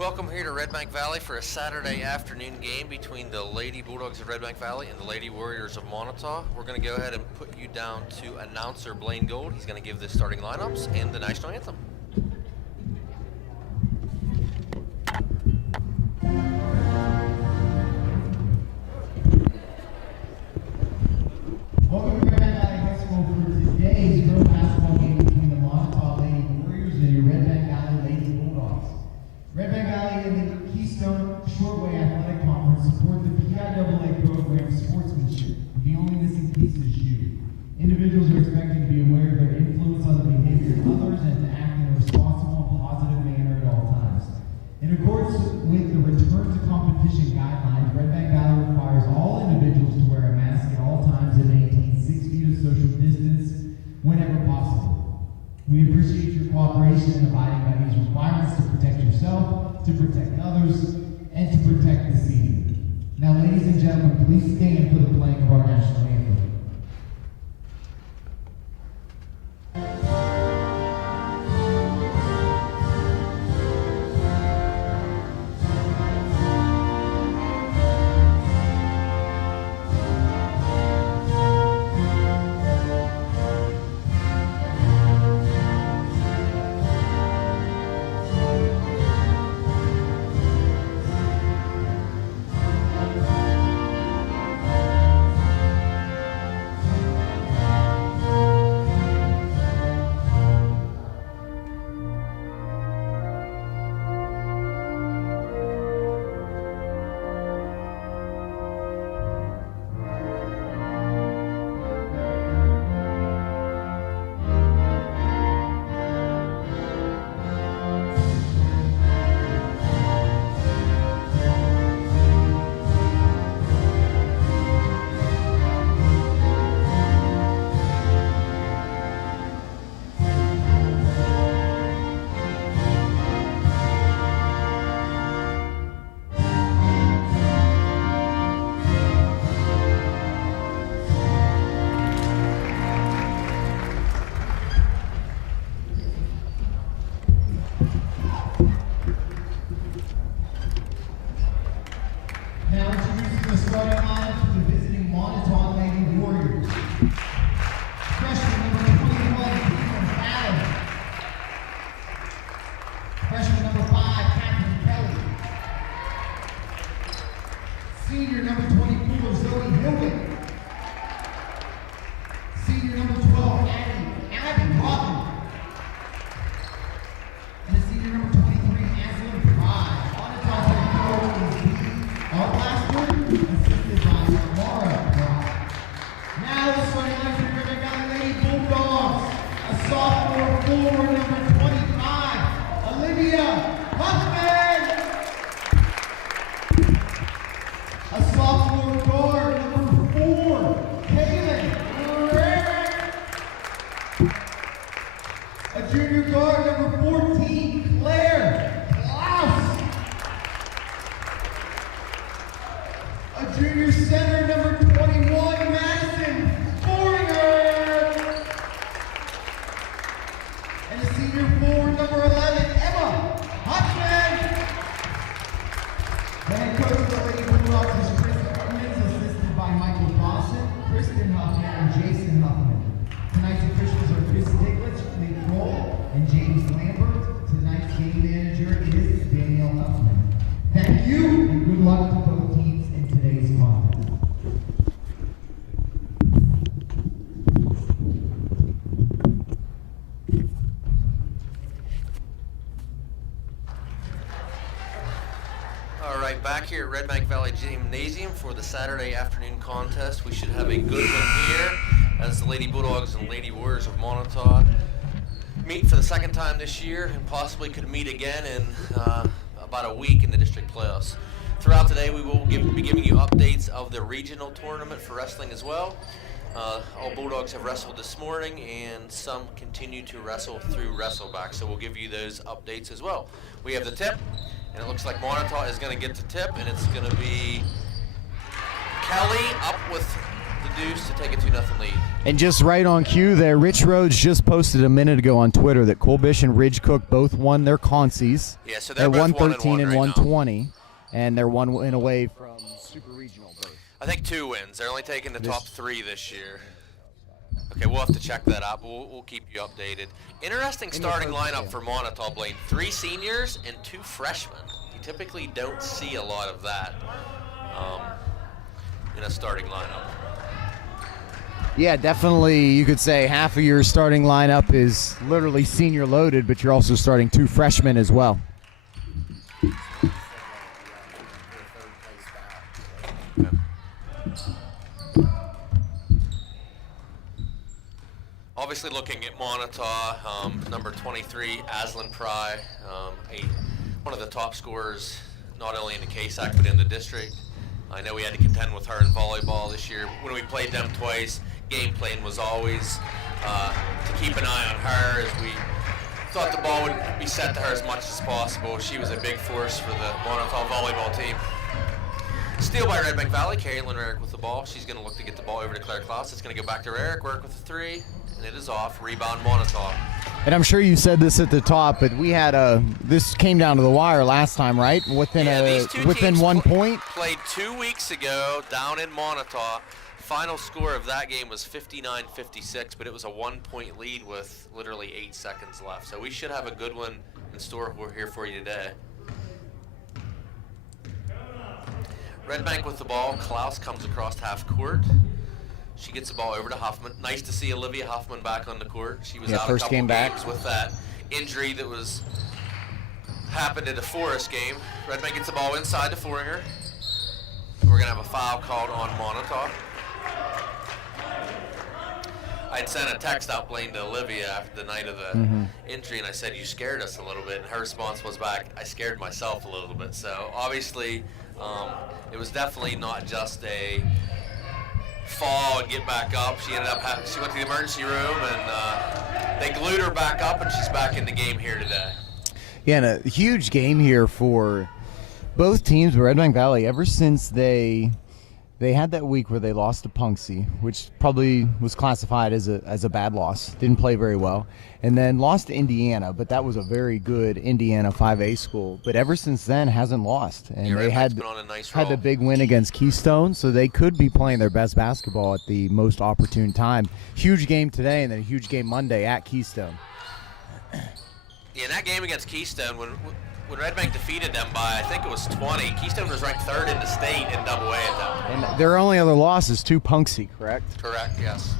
Welcome here to Redbank Valley for a Saturday afternoon game between the Lady Bulldogs of Redbank Valley and the Lady Warriors of Moniteau. We're going to go ahead and put you down to announcer Blaine Gold. He's going to give the starting lineups and the national anthem. Welcome to Redbank Valley High School for today's girls basketball game between the Moniteau Lady Warriors and your Redbank Valley Lady Bulldogs. Redbank Valley and the Keystone Shortway Athletic Conference support the PIAA program Sportsmanship. The only missing piece is you. Individuals are expected to be aware of their influence on the behavior of others and to act in a responsible and positive manner at all times. In accordance with the return to competition guidelines, Redbank Valley requires all individuals to wear a mask at all times and maintain 6 feet of social distance whenever possible. We appreciate your cooperation in abiding by these requirements to protect yourself, to protect others, and to protect the season. Now, ladies and gentlemen, please stand for the playing of our national anthem. Now introducing the starting lineup for the visiting Moniteau Lady Warriors. Freshman number 21, Caitlin Allen. Freshman number 5, Catherine Kelly. Senior number 24, Zoe Hilwick. Senior number 12, Abby Rotten. And the senior number 23, Aslan Pride. Moniteau's head coach is our last one, assisted by Laura Brown. Now the starting line for the Redbank Valley Lady Bulldogs. A sophomore forward, number 25, Olivia Huffman. A sophomore guard, number 4, Kaylin Redbank. A junior guard, number 14, Claire Klaus. A junior center, number 21, Madison Boringer. And a senior forward, number 11, Emma Huffman. The head coach of the Lady Bulldogs is Chris Edmonds, assisted by Michael Dawson, Kristen Huffman, and Jason Huffman. Tonight's officials are Chris Diglitz, Nick Kroll, and James Lambert. Tonight's game manager is Danielle Huffman. Thank you, and good luck to both teams in today's contest. All right, back here at Redbank Valley Gymnasium for the Saturday afternoon contest. We should have a good one here as the Lady Bulldogs and Lady Warriors of Moniteau meet for the second time this year and possibly could meet again in about a week in the district playoffs. Throughout today, we will be giving you updates of the regional tournament for wrestling as well. All Bulldogs have wrestled this morning, and some continue to wrestle through Wrestleback, so we'll give you those updates as well. We have the tip, and it looks like Moniteau is going to get the tip, and it's going to be Kelly up with the the deuce to take a 2-0 lead. And just right on cue there, Rich Rhodes just posted a minute ago on Twitter that Colbish and Ridgecook both won their consies. Yeah, so they're both both 113 and right 120, and they're 1 win away from Super Regional. I think 2 wins. They're only taking the top 3 this year. Okay, we'll have to check that out, but we'll keep you updated. Interesting starting lineup for Moniteau, Blaine. 3 seniors and 2 freshmen. You typically don't see a lot of that in a starting lineup. Yeah, definitely. You could say half of your starting lineup is literally senior loaded, but you're also starting 2 freshmen as well. Obviously looking at Moniteau, number 23, Aslan Pry, one of the top scorers, not only in the KSAC but in the district. I know we had to contend with her in volleyball this year. When we played them twice, game plan was always to keep an eye on her, as we thought the ball would be set to her as much as possible. She was a big force for the Moniteau volleyball team. Steal by Redbank Valley, Caitlin Eric with the ball. She's going to look to get the ball over to Claire Klaus. It's going to go back to Eric, work with the 3, and it is off. Rebound Moniteau. And I'm sure you said this at the top, but we had this came down to the wire last time, right? Within 1 point. Played 2 weeks ago down in Moniteau. Final score of that game was 59-56, but it was a 1-point lead with literally 8 seconds left. So we should have a good one in store here for you today. Redbank with the ball. Klaus comes across half court. She gets the ball over to Huffman. Nice to see Olivia Huffman back on the court. She was out first a couple game back games with that injury that happened in the Forest game. Redbank gets the ball inside to Foringer. We're going to have a foul called on Moniteau. I'd sent a text out, Blaine, to Olivia after the night of the injury, and I said, "You scared us a little bit." And her response was back, "I scared myself a little bit." So obviously, it was definitely not just a fall and get back up. She she went to the emergency room, and they glued her back up, and she's back in the game here today. Yeah, and a huge game here for both teams. Redbank Valley, ever since they had that week where they lost to Punxsutawney, which probably was classified as a bad loss. Didn't play very well. And then lost to Indiana, but that was a very good Indiana 5A school. But ever since then, hasn't lost. And they had the big win against Keystone, so they could be playing their best basketball at the most opportune time. Huge game today, and then a huge game Monday at Keystone. Yeah, in that game against Keystone, when Redbank defeated them by, I think it was 20, Keystone was ranked 3rd in the state in Double A at that point. And their only other loss is to Punxsutawney, correct? Correct, yes.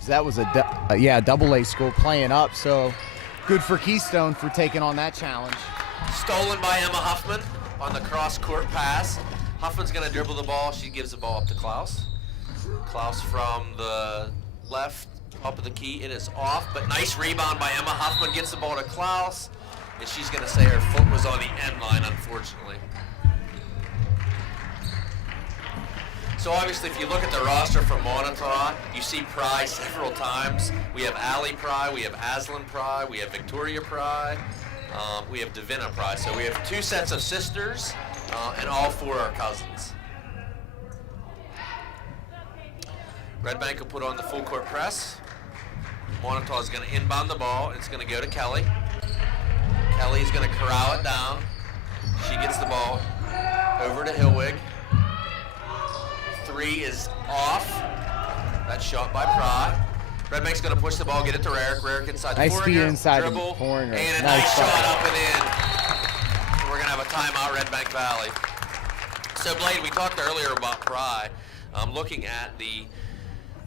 So that was a Double A school playing up, so good for Keystone for taking on that challenge. Stolen by Emma Huffman on the cross-court pass. Huffman's going to dribble the ball. She gives the ball up to Klaus. Klaus from the left, up of the key. It is off, but nice rebound by Emma Huffman. Gets the ball to Klaus. And she's going to say her foot was on the end line, unfortunately. So obviously, if you look at the roster from Moniteau, you see Pry several times. We have Allie Pry, we have Aslan Pry, we have Victoria Pry, we have Davina Pry. So we have 2 sets of sisters, and all 4 are cousins. Redbank will put on the full court press. Moniteau is going to inbound the ball. It's going to go to Kelly. Kelly's going to corral it down. She gets the ball over to Hillwig. 3 is off. That's shot by Pry. Redbank's going to push the ball, get it to Rarick. Rarick inside the nice speed inside dribble, the Foringer. And a nice shot up and in. We're going to have a timeout, Redbank Valley. So, Blade, we talked earlier about Pry. Looking at the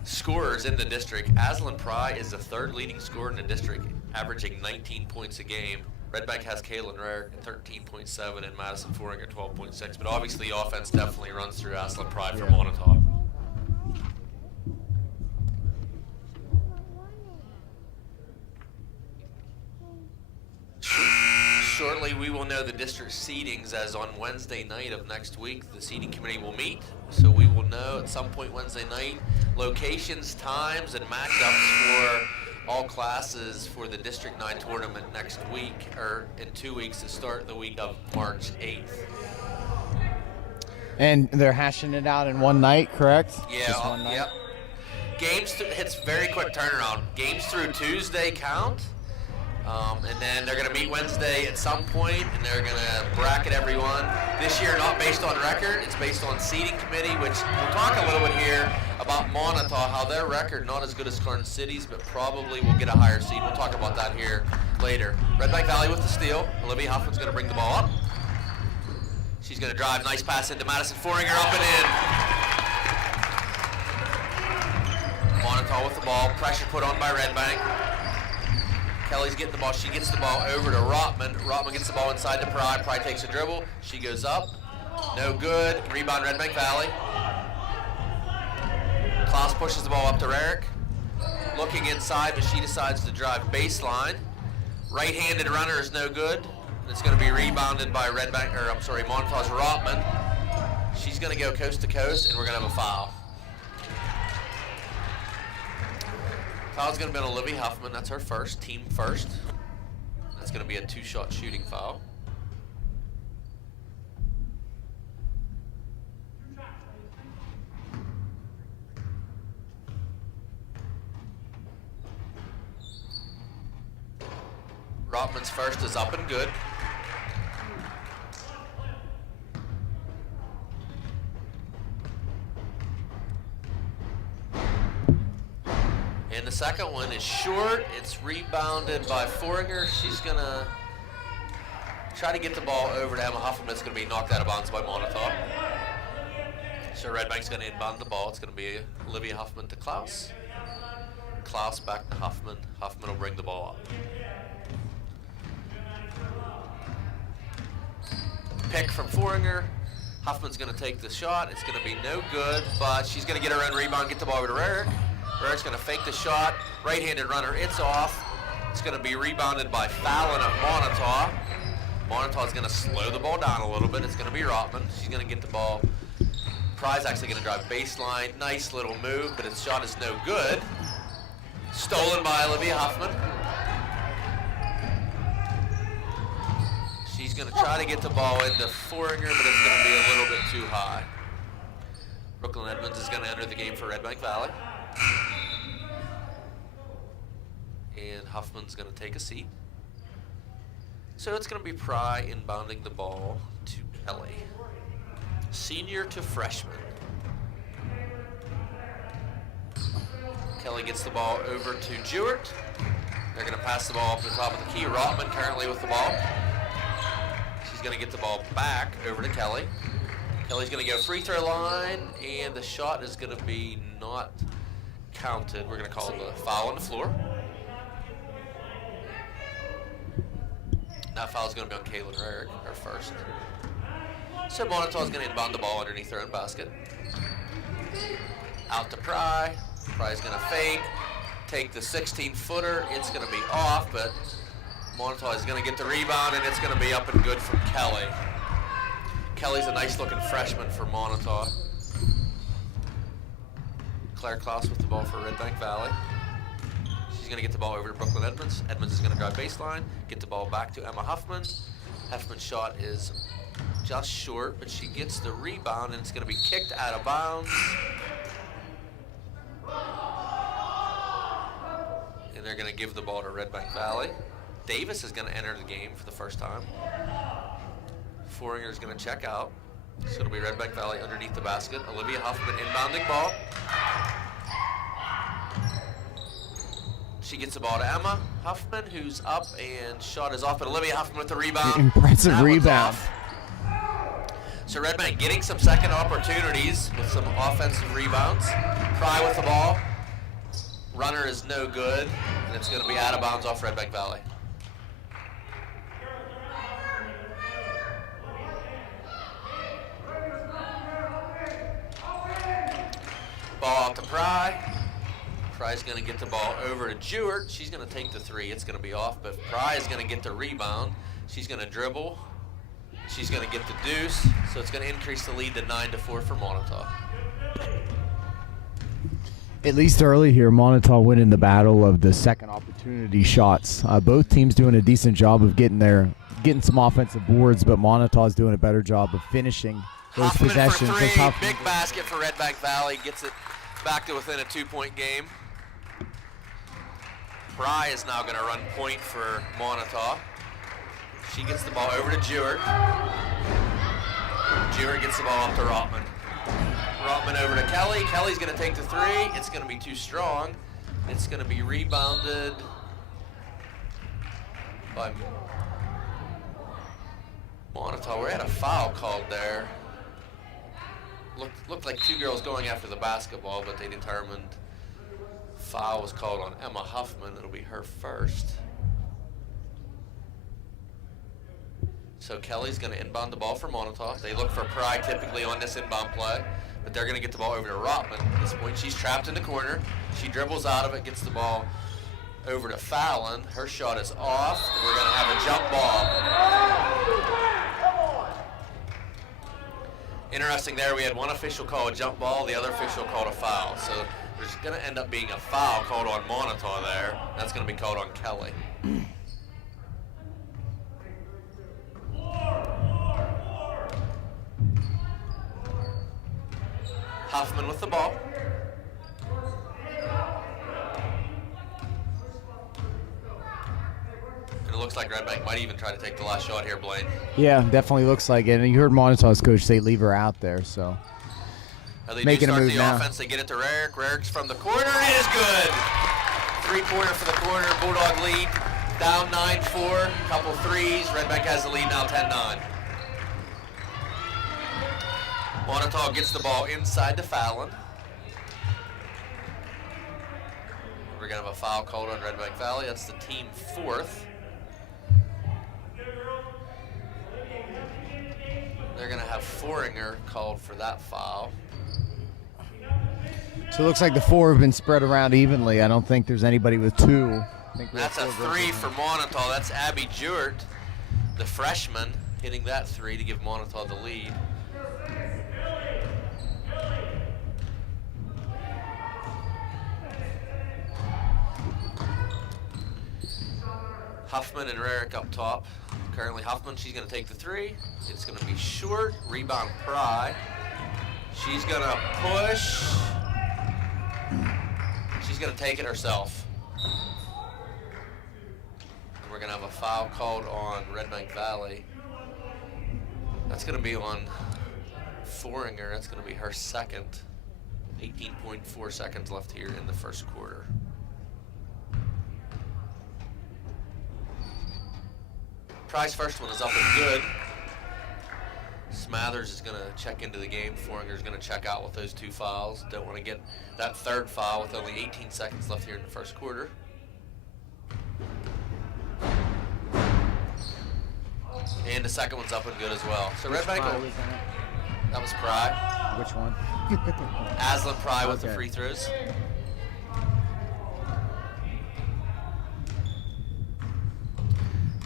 scorers in the district, Aslan Pry is the 3rd leading scorer in the district, averaging 19 points a game. Redbank has Kaylin Rarick at 13.7 and Madison Foringer at 12.6. But obviously, offense definitely runs through Aslan Pry for Moniteau. Shortly, we will know the district seedings, as on Wednesday night of next week, the seeding committee will meet. So we will know at some point Wednesday night locations, times, and matchups for all classes for the District 9 tournament next week, or in 2 weeks to start the week of March 8th. And they're hashing it out in one night, correct? Yeah, Just one night? yep. It's very quick turnaround. Games through Tuesday count. And then they're going to meet Wednesday at some point, and they're going to bracket everyone. This year, not based on record, it's based on seeding committee, which we'll talk a little bit here about Moniteau, how their record, not as good as Karn City's, but probably will get a higher seed. We'll talk about that here later. Redbank Valley with the steal. Olivia Huffman's going to bring the ball up. She's going to drive, nice pass into Madison Foringer, up and in. Moniteau with the ball, pressure put on by Redbank. Kelly's getting the ball. She gets the ball over to Rotman. Rotman gets the ball inside to Pry. Pry takes a dribble. She goes up. No good. Rebound Redbank Valley. Klaus pushes the ball up to Rarick. Looking inside, but she decides to drive baseline. Right-handed runner is no good. It's going to be rebounded by Monitau's Rotman. She's going to go coast to coast, and we're going to have a foul. Foul's going to be on Olivia Huffman. That's her first, team first. That's going to be a 2-shot shooting foul. Rotman's first is up and good. And the second one is short. It's rebounded by Foringer. She's going to try to get the ball over to Emma Huffman. It's going to be knocked out of bounds by Moniteau. So Redbank's going to inbound the ball. It's going to be Olivia Huffman to Klaus. Klaus back to Huffman. Huffman will bring the ball up. Pick from Foringer. Huffman's going to take the shot. It's going to be no good, but she's going to get her own rebound, get the ball over to Rarick. Rarick's going to fake the shot. Right-handed runner, it's off. It's going to be rebounded by Fallon of Moniteau. Monitau's going to slow the ball down a little bit. It's going to be Rotman. She's going to get the ball. Pry's actually going to drive baseline. Nice little move, but his shot is no good. Stolen by Olivia Huffman. She's going to try to get the ball into Foringer, but it's going to be a little bit too high. Brooklyn Edmonds is going to enter the game for Redbank Valley. And Huffman's going to take a seat. So it's going to be Pry inbounding the ball to Kelly. Senior to freshman. Kelly gets the ball over to Jewett. They're going to pass the ball up the top of the key. Rotman currently with the ball. She's going to get the ball back over to Kelly. Kelly's going to go free throw line, and the shot is going to be not counted. We're going to call the foul on the floor. That foul is going to be on Kaylin Rarick, her first. So Moniteau is going to inbound the ball underneath their own basket. Out to Pry. Pry's going to fake, take the 16-footer. It's going to be off, but Moniteau is going to get the rebound, and it's going to be up and good from Kelly. Kelly's a nice-looking freshman for Moniteau. Claire Klaus with the ball for Redbank Valley. She's going to get the ball over to Brooklyn Edmonds. Edmonds is going to drive baseline, get the ball back to Emma Huffman. Huffman's shot is just short, but she gets the rebound, and it's going to be kicked out of bounds. And they're going to give the ball to Redbank Valley. Davis is going to enter the game for the first time. Foringer is going to check out. So it'll be Redbank Valley underneath the basket. Olivia Huffman inbounding ball. She gets the ball to Emma Huffman, who's up, and shot is off, but Olivia Huffman with the rebound. Impressive rebound. So Redbank getting some second opportunities with some offensive rebounds. Pry with the ball. Runner is no good, and it's going to be out of bounds off Redbank Valley. Ball out to Pry. Pry's going to get the ball over to Jewett. She's going to take the three. It's going to be off, but Pry is going to get the rebound. She's going to dribble. She's going to get the deuce, so it's going to increase the lead to 9-4 for Moniteau. At least early here, Moniteau winning the battle of the second opportunity shots. Both teams doing a decent job of getting some offensive boards, but Moniteau is doing a better job of finishing those Huffman possessions. for Those three, Huffman- big basket for Redbank Valley, gets it back to within a 2-point game. Pry is now going to run point for Moniteau. She gets the ball over to Jewett. Jewett gets the ball up to Rotman. Rotman over to Kelly. Kelly's going to take the three. It's going to be too strong. It's going to be rebounded by Moniteau. We had a foul called there. Looked like two girls going after the basketball, but they determined foul was called on Emma Huffman. It'll be her first. So Kelly's going to inbound the ball for Moniteau. They look for Pry typically on this inbound play, but they're going to get the ball over to Rotman. At this point, she's trapped in the corner. She dribbles out of it, gets the ball over to Fallon. Her shot is off, and we're going to have a jump ball. Interesting there, we had one official call a jump ball, the other official called a foul. So there's going to end up being a foul called on Moniteau there. That's going to be called on Kelly. Huffman with the ball. And it looks like Redbank might even try to take the last shot here, Blaine. Yeah, definitely looks like it. And you heard Monitau's coach say leave her out there, so They making do a start move the now. offense. They get it to Rarick. Rarick's from the corner. It is good. Three-pointer for the corner. Bulldog lead. Down 9-4. Couple threes. Redbank has the lead now 10-9. Moniteau gets the ball inside to Fallon. We're going to have a foul called on Redbank Valley. That's the team fourth. They're going to have Foringer called for that foul. So it looks like the four have been spread around evenly. I don't think there's anybody with two. I think we have That's a four girls three in for there. Moniteau. That's Abby Jewett, the freshman, hitting that three to give Moniteau the lead. Huffman and Rarick up top. Currently Huffman, she's going to take the three. It's going to be short. Rebound Pry. She's going to push. She's going to take it herself. And we're going to have a foul called on Redbank Valley. That's going to be on Foringer. That's going to be her second. 18.4 seconds left here in the first quarter. Pry's first one is up and good. Smathers is going to check into the game. Foringer's going to check out with those two fouls. Don't want to get that third foul with only 18 seconds left here in the first quarter. And the second one's up and good as well. So Redbank, that was Pry. Which one? Aslan Pry with the Okay. free throws.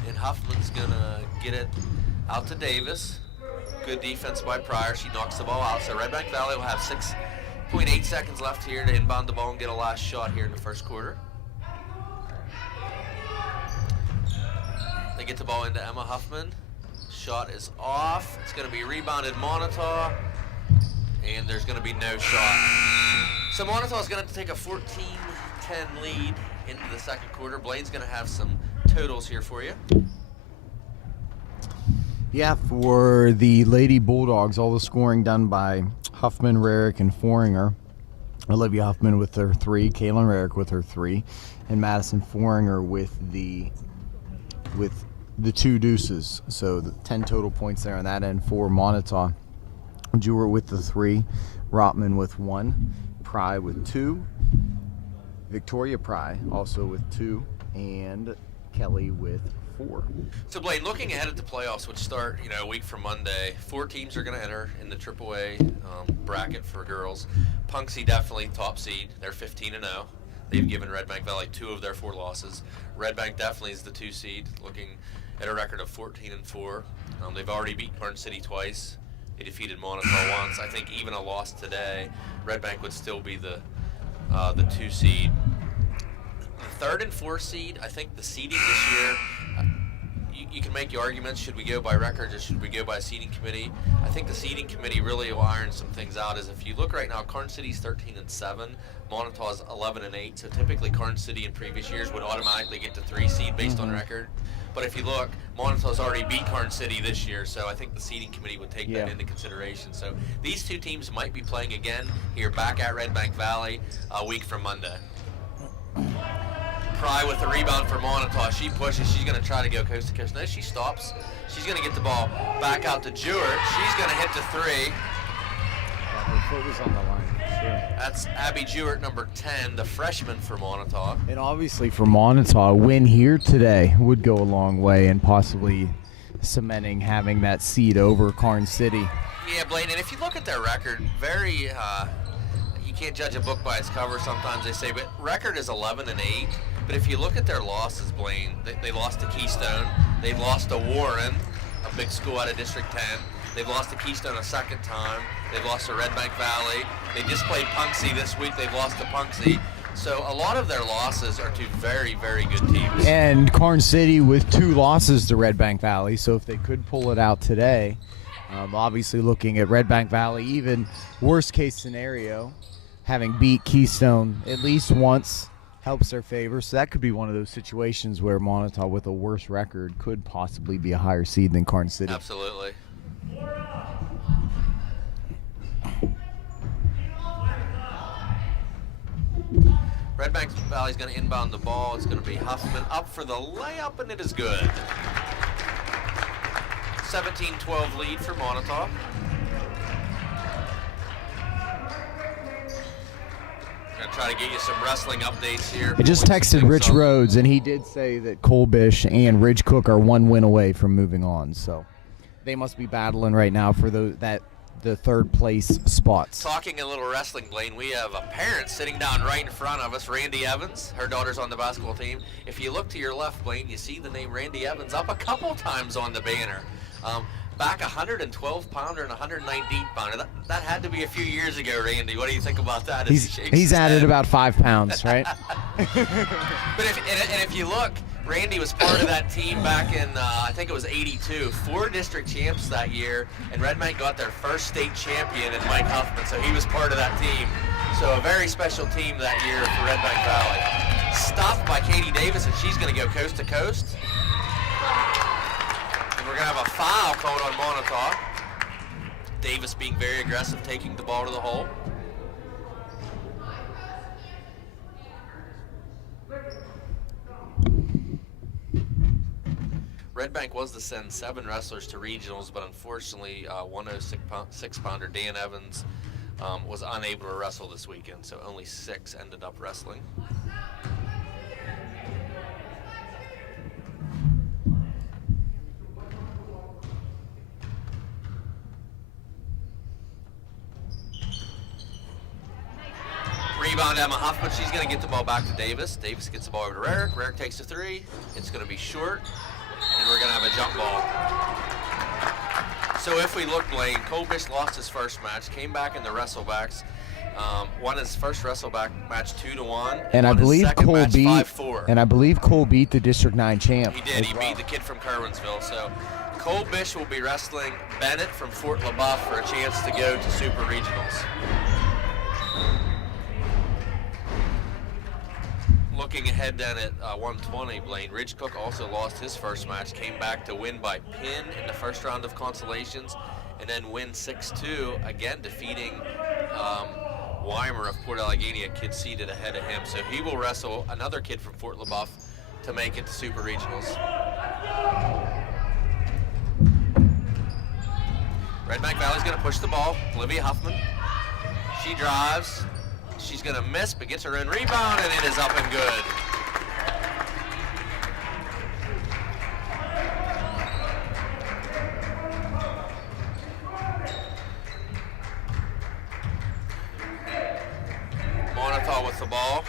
And Huffman's gonna get it out to Davis. Good defense by Pryor. She knocks the ball out. So Redbank Valley will have 6.8 seconds left here to inbound the ball and get a last shot here in the first quarter. They get the ball into Emma Huffman. Shot is off. It's gonna be rebounded Moniteau. And there's gonna be no shot. So Moniteau is gonna take a 14-10 lead into the second quarter. Blaine's gonna have some totals here for you. Yeah, for the Lady Bulldogs, all the scoring done by Huffman, Rarick, and Foringer. Olivia Huffman with her three, Kaylin Rarick with her three, and Madison Foringer with the two deuces. So the 10 total points there on that end for Moniteau. Jewett with the three, Rotman with one, Pry with two, Victoria Pry also with two, and Kelly with four. So Blaine, looking ahead at the playoffs, which start a week from Monday, 4 teams are going to enter in the AAA bracket for girls. Punxsutawney definitely top seed. They're 15-0. They've given Redbank Valley 2 of their 4 losses. Redbank definitely is the 2 seed, looking at a record of 14-4. They've already beat Parn City twice. They defeated Moniteau once. I think even a loss today, Redbank would still be the 2 seed. The 3rd and 4th seed, I think the seeding this year, you can make your arguments, should we go by records or should we go by seating committee? I think the seating committee really will iron some things out. As if you look right now, Karn City's 13-7, Monitau's 11-8, so typically Karn City in previous years would automatically get to 3 seed based on record. But if you look, Monitau's already beat Karn City this year, so I think the seating committee would take that into consideration. So these two teams might be playing again here back at Redbank Valley a week from Monday. Pry with the rebound for Moniteau. She pushes. She's going to try to go coast to coast. No, she stops. She's going to get the ball back out to Jewett. She's going to hit the 3. Her foot was on the line. Sure. That's Abby Jewett, number 10, the freshman for Moniteau. And obviously for Moniteau, a win here today would go a long way in possibly cementing having that seed over Karn City. Yeah, Blaine, and if you look at their record, very you can't judge a book by its cover sometimes, they say, but record is 11-8. But if you look at their losses, Blaine, they lost to Keystone. They've lost to Warren, a big school out of District 10. They've lost to Keystone a second time. They've lost to Redbank Valley. They just played Punxsy this week. They've lost to Punxsy. So a lot of their losses are to very, very good teams. And Karn City with 2 losses to Redbank Valley. So if they could pull it out today, obviously looking at Redbank Valley, even worst case scenario, having beat Keystone at least once helps their favor. So that could be one of those situations where Moniteau with a worse record could possibly be a higher seed than Karn City. Absolutely. Redbank Valley's going to inbound the ball. It's going to be Huffman up for the layup, and it is good. 17-12 lead for Moniteau. Going to try to get you some wrestling updates here. I just texted Rich Rhodes, and he did say that Colbish and Ridge Cook are 1 win away from moving on. So they must be battling right now for the 3rd place spots. Talking a little wrestling, Blaine, we have a parent sitting down right in front of us, Randy Evans. Her daughter's on the basketball team. If you look to your left, Blaine, you see the name Randy Evans up a couple times on the banner. Back 112-pounder and 119-pounder. That had to be a few years ago, Randy. What do you think about that? He's added about 5 pounds, right? But if you look, Randy was part of that team back in, I think it was 82. 4 district champs that year, and Redbank got their first state champion in Mike Huffman, so he was part of that team. So a very special team that year for Redbank Valley. Stopped by Katie Davis, and she's going to go coast to coast. And we're going to have a foul called on Moniteau. Davis being very aggressive, taking the ball to the hole. Redbank was to send 7 wrestlers to regionals, but unfortunately 106-pounder Dan Evans was unable to wrestle this weekend, so only 6 ended up wrestling. Rebound Emma Huffman. She's going to get the ball back to Davis. Davis gets the ball over to Rarick. Rarick takes the 3. It's going to be short, and we're going to have a jump ball. So if we look, Blaine, Colbish lost his first match, came back in the wrestlebacks, won his first wrestleback match 2-1, and I believe Cole beat 5-4. And I believe Cole beat the District 9 champ. He did. He beat the kid from Kerwinsville. So Colbish will be wrestling Bennett from Fort LaBeouf for a chance to go to Super Regionals. Looking ahead then at 120, Blaine, Ridge Cook also lost his first match, came back to win by pin in the first round of consolations, and then win 6-2, again defeating Weimer of Port Allegheny, a kid seated ahead of him. So he will wrestle another kid from Fort LaBeouf to make it to Super Regionals. Redbank Valley's going to push the ball. Olivia Huffman. She drives. She's going to miss, but gets her own rebound, and it is up and good. Moniteau with the ball.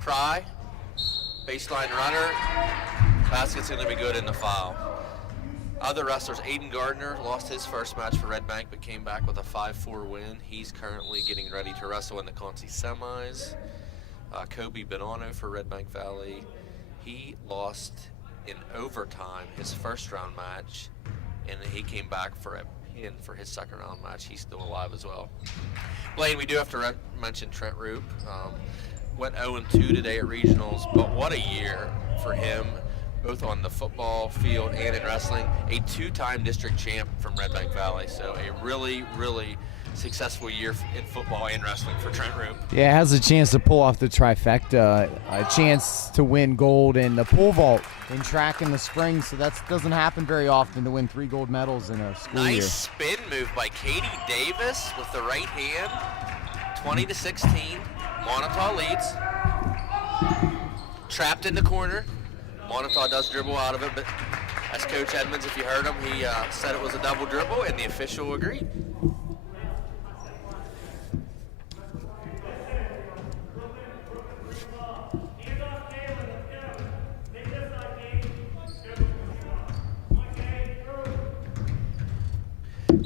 Pry. Baseline runner. Basket's going to be good in the foul. Other wrestlers, Aiden Gardner lost his first match for Redbank, but came back with a 5-4 win. He's currently getting ready to wrestle in the Concy semis. Kobe Bonanno for Redbank Valley. he lost in overtime his first round match, and he came back for a pin for his second round match. He's still alive as well. Blaine, we do have to mention Trent Roop. Went 0-2 today at regionals, but what a year for him, both on the football field and in wrestling. A 2-time district champ from Redbank Valley, so a really, really successful year in football and wrestling for Trent Roop. Yeah, has a chance to pull off the trifecta, a chance to win gold in the pole vault in track in the spring, so that doesn't happen very often to win 3 gold medals in a school year. Nice spin move by Katie Davis with the right hand, 20-16. Moniteau leads. Trapped in the corner. Moniteau does dribble out of it, but as Coach Edmonds, if you heard him, he said it was a double dribble, and the official agreed.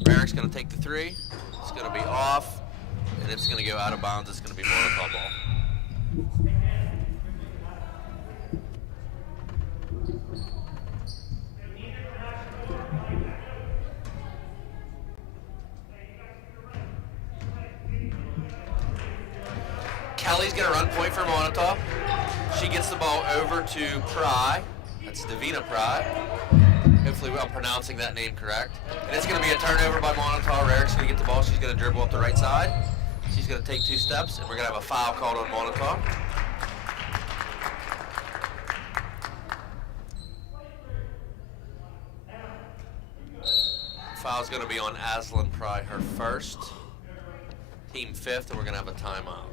Merrick's going to take the 3. It's going to be off, and it's going to go out of bounds. It's going to be Moniteau ball. Kelly's going to run point for Moniteau. She gets the ball over to Pry. That's Davina Pry. Hopefully I'm pronouncing that name correct. And it's going to be a turnover by Moniteau. Rarick's going to get the ball. She's going to dribble up the right side. She's going to take 2 steps, and we're going to have a foul called on Moniteau. Foul's going to be on Aslan Pry, her first. Team 5th, and we're going to have a timeout.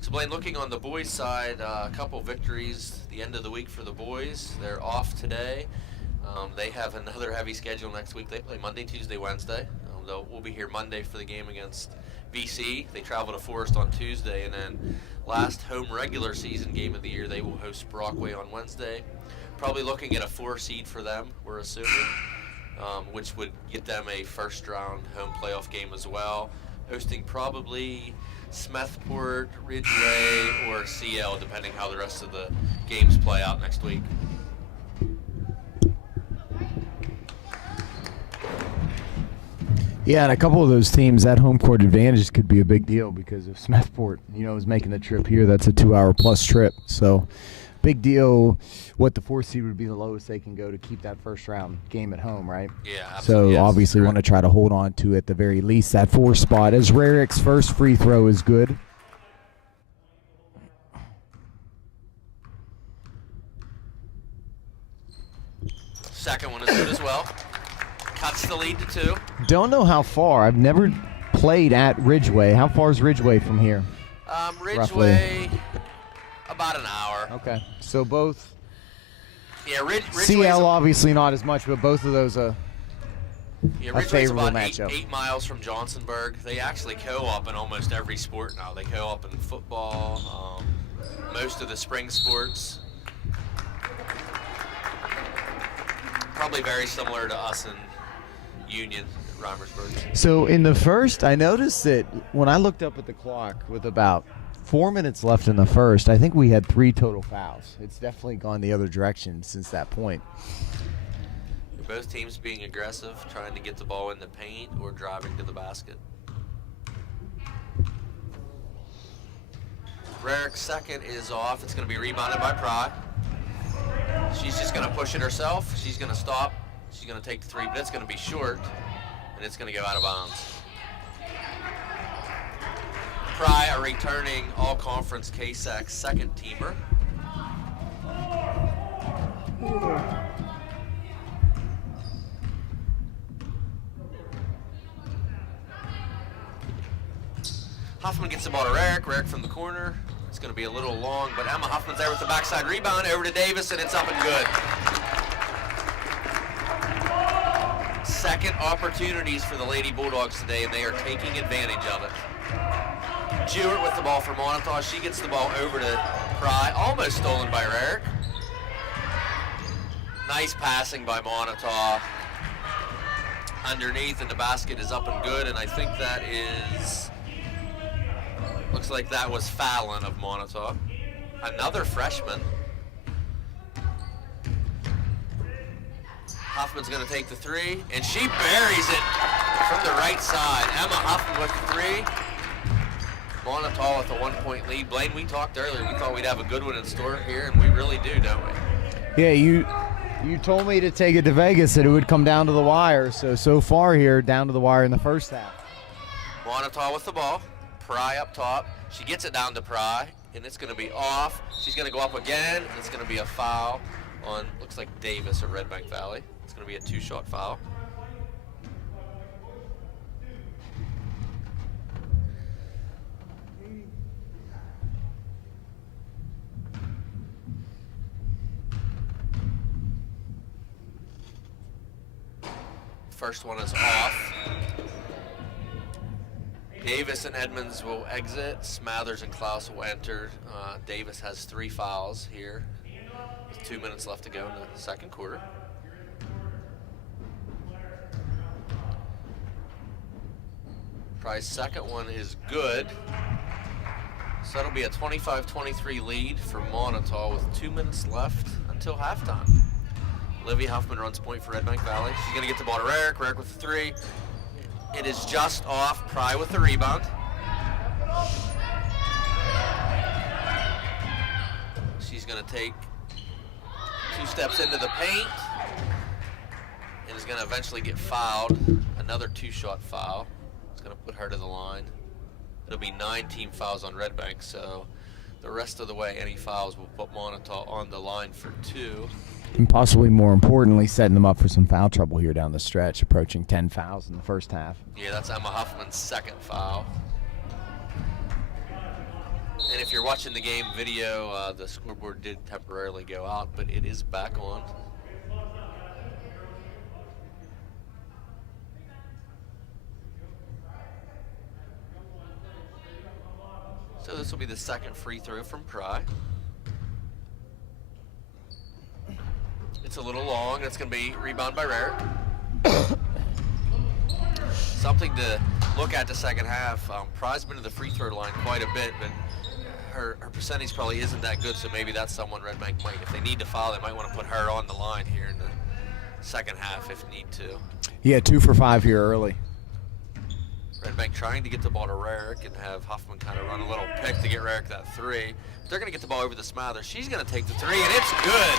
So Blaine, looking on the boys' side, a couple victories the end of the week for the boys. They're off today. They have another heavy schedule next week. They play Monday, Tuesday, Wednesday. We'll be here Monday for the game against BC. They travel to Forest on Tuesday, and then last home regular season game of the year, they will host Brockway on Wednesday. Probably looking at a 4 seed for them, we're assuming, which would get them a first round home playoff game as well. Hosting probably Smethport, Ridgeway, or CL, depending how the rest of the games play out next week. Yeah, and a couple of those teams, that home court advantage could be a big deal because if Smethport, is making the trip here, that's a 2-hour-plus trip. So, big deal. What the 4th seed would be the lowest they can go to keep that first-round game at home, right? Yeah, absolutely. So, obviously, want to try to hold on to, at the very least, that 4 spot. As Rarick's first free throw is good. Second one is good as well. Cuts the lead to 2. Don't know how far. I've never played at Ridgeway. How far is Ridgeway from here? Ridgeway, roughly? about an hour. Okay. So both. Yeah, Ridgeway's CL obviously not as much, but both of those Ridgeway's favorable about matchup. 8 miles from Johnsonburg. They actually co-op in almost every sport now. They co-op in football, most of the spring sports. Probably very similar to us in Union, Reimersburg. So in the first, I noticed that when I looked up at the clock with about 4 minutes left in the first, I think we had 3 total fouls. It's definitely gone the other direction since that point. Both teams being aggressive, trying to get the ball in the paint or driving to the basket. Rarick's second is off. It's going to be rebounded by Pry. She's just going to push it herself. She's going to stop. She's going to take the 3, but it's going to be short, and it's going to go out of bounds. Pry, a returning all-conference KSAC second teamer. Huffman gets the ball to Rarick. Rarick from the corner. It's going to be a little long, but Emma Huffman's there with the backside rebound. Over to Davis, and it's up and good. Second opportunities for the Lady Bulldogs today, and they are taking advantage of it. Jewett with the ball for Moniteau. She gets the ball over to Pry. Almost stolen by Rarick. Nice passing by Moniteau. Underneath, and the basket is up and good, and I think that is Looks like that was Fallon of Moniteau. Another freshman. Huffman's going to take the three, and she buries it from the right side. Emma Huffman with the three. Moniteau with a 1-point lead. Blaine, we talked earlier. We thought we'd have a good one in store here, and we really do, don't we? Yeah, you told me to take it to Vegas that it would come down to the wire. So far here, down to the wire in the first half. Moniteau with the ball. Pry up top. She gets it down to Pry, and it's going to be off. She's going to go up again. And it's going to be a foul on, looks like Davis of Redbank Valley. It's going to be a 2-shot foul. First one is off. Davis and Edmonds will exit. Smathers and Klaus will enter. Davis has 3 fouls here with 2 minutes left to go in the second quarter. Pry's second one is good. So that'll be a 25-23 lead for Moniteau with 2 minutes left until halftime. Olivia Huffman runs point for Redbank Valley. She's going to get the ball to Rarick. Rarick with the 3. It is just off. Pry with the rebound. She's going to take 2 steps into the paint and is going to eventually get fouled. Another 2-shot foul. It's going to put her to the line. It'll be 9 team fouls on Redbank, so the rest of the way, any fouls will put Moniteau on the line for 2. And possibly more importantly, setting them up for some foul trouble here down the stretch, approaching 10 fouls in the first half. Yeah, that's Emma Huffman's second foul. And if you're watching the game video, the scoreboard did temporarily go out, but it is back on. So this will be the second free throw from Pry. It's a little long, and it's going to be rebound by Rarick. Something to look at the second half. Pry's been to the free throw line quite a bit, but her percentage probably isn't that good, so maybe that's someone Redbank might, if they need to foul, they might want to put her on the line here in the second half if need to. Yeah, 2 for 5 here early. Redbank trying to get the ball to Rarick and have Huffman kind of run a little pick to get Rarick that 3. They're going to get the ball over to Smathers. She's going to take the 3, and it's good.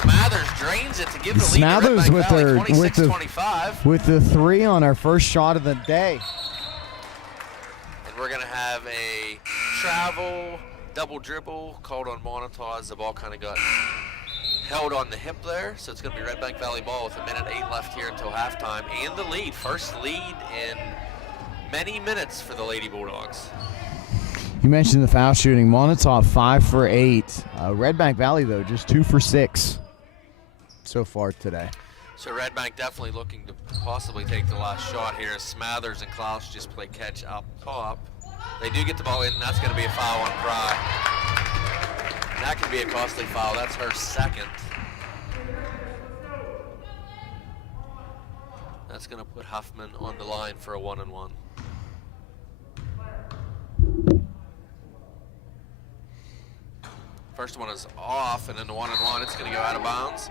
Smathers drains it to give the lead to Redbank Valley, 26-25. With the 3 on our first shot of the day. And we're going to have a travel double dribble called on Moniteau as the ball kind of got held on the hip there. So it's going to be Redbank Valley ball with 1:08 left here until halftime. And the lead, first lead in many minutes for the Lady Bulldogs. You mentioned the foul shooting. Moniteau 5 for 8. Redbank Valley, though, just 2 for 6 so far today. So Redbank definitely looking to possibly take the last shot here. Smathers and Klaus just play catch up top. They do get the ball in, and that's going to be a foul on Pry. That could be a costly foul. That's her second. That's going to put Huffman on the line for a 1-and-1. First one is off, and then the 1-and-1, it's going to go out of bounds.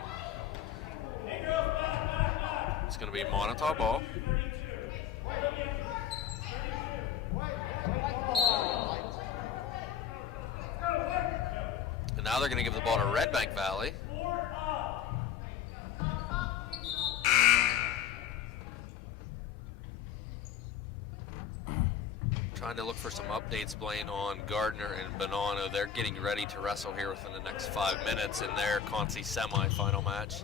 It's going to be Moniteau ball. And now they're going to give the ball to Redbank Valley. Trying to look for some updates, Blaine, on Gardner and Bonanno. They're getting ready to wrestle here within the next 5 minutes in their Concy semi-final match.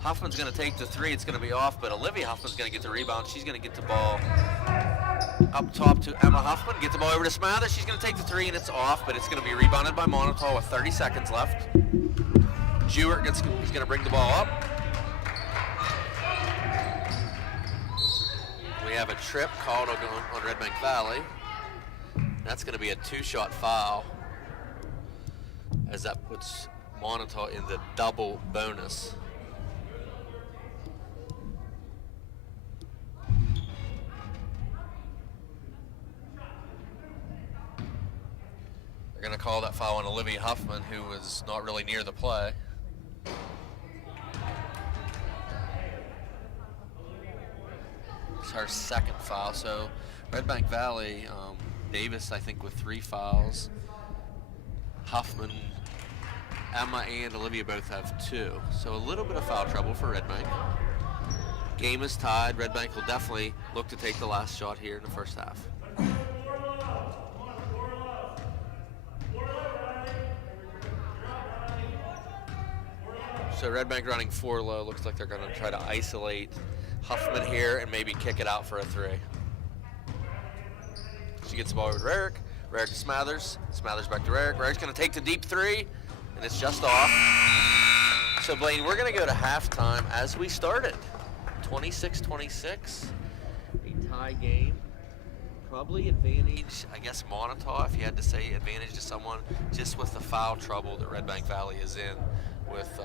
Huffman's going to take the 3. It's going to be off, but Olivia Huffman's going to get the rebound. She's going to get the ball up top to Emma Huffman. Get the ball over to Smathers. She's going to take the 3, and it's off, but it's going to be rebounded by Moniteau with 30 seconds left. Jewett he's going to bring the ball up. We have a trip called on Redbank Valley. That's going to be a 2-shot foul, as that puts Moniteau in the double bonus. They're going to call that foul on Olivia Huffman, who was not really near the play. It's her second foul. So Redbank Valley, Davis, I think, with 3 fouls. Huffman, Emma, and Olivia both have 2. So a little bit of foul trouble for Redbank. Game is tied. Redbank will definitely look to take the last shot here in the first half. So Redbank running 4 low. Looks like they're going to try to isolate Huffman here and maybe kick it out for a 3. She gets the ball over to Rarick. Rarick to Smathers. Smathers back to Rarick. Rarick's going to take the deep 3, and it's just off. So Blaine, we're going to go to halftime as we started. 26-26, a tie game. Probably advantage, I guess, Moniteau, if you had to say advantage to someone, just with the foul trouble that Redbank Valley is in, with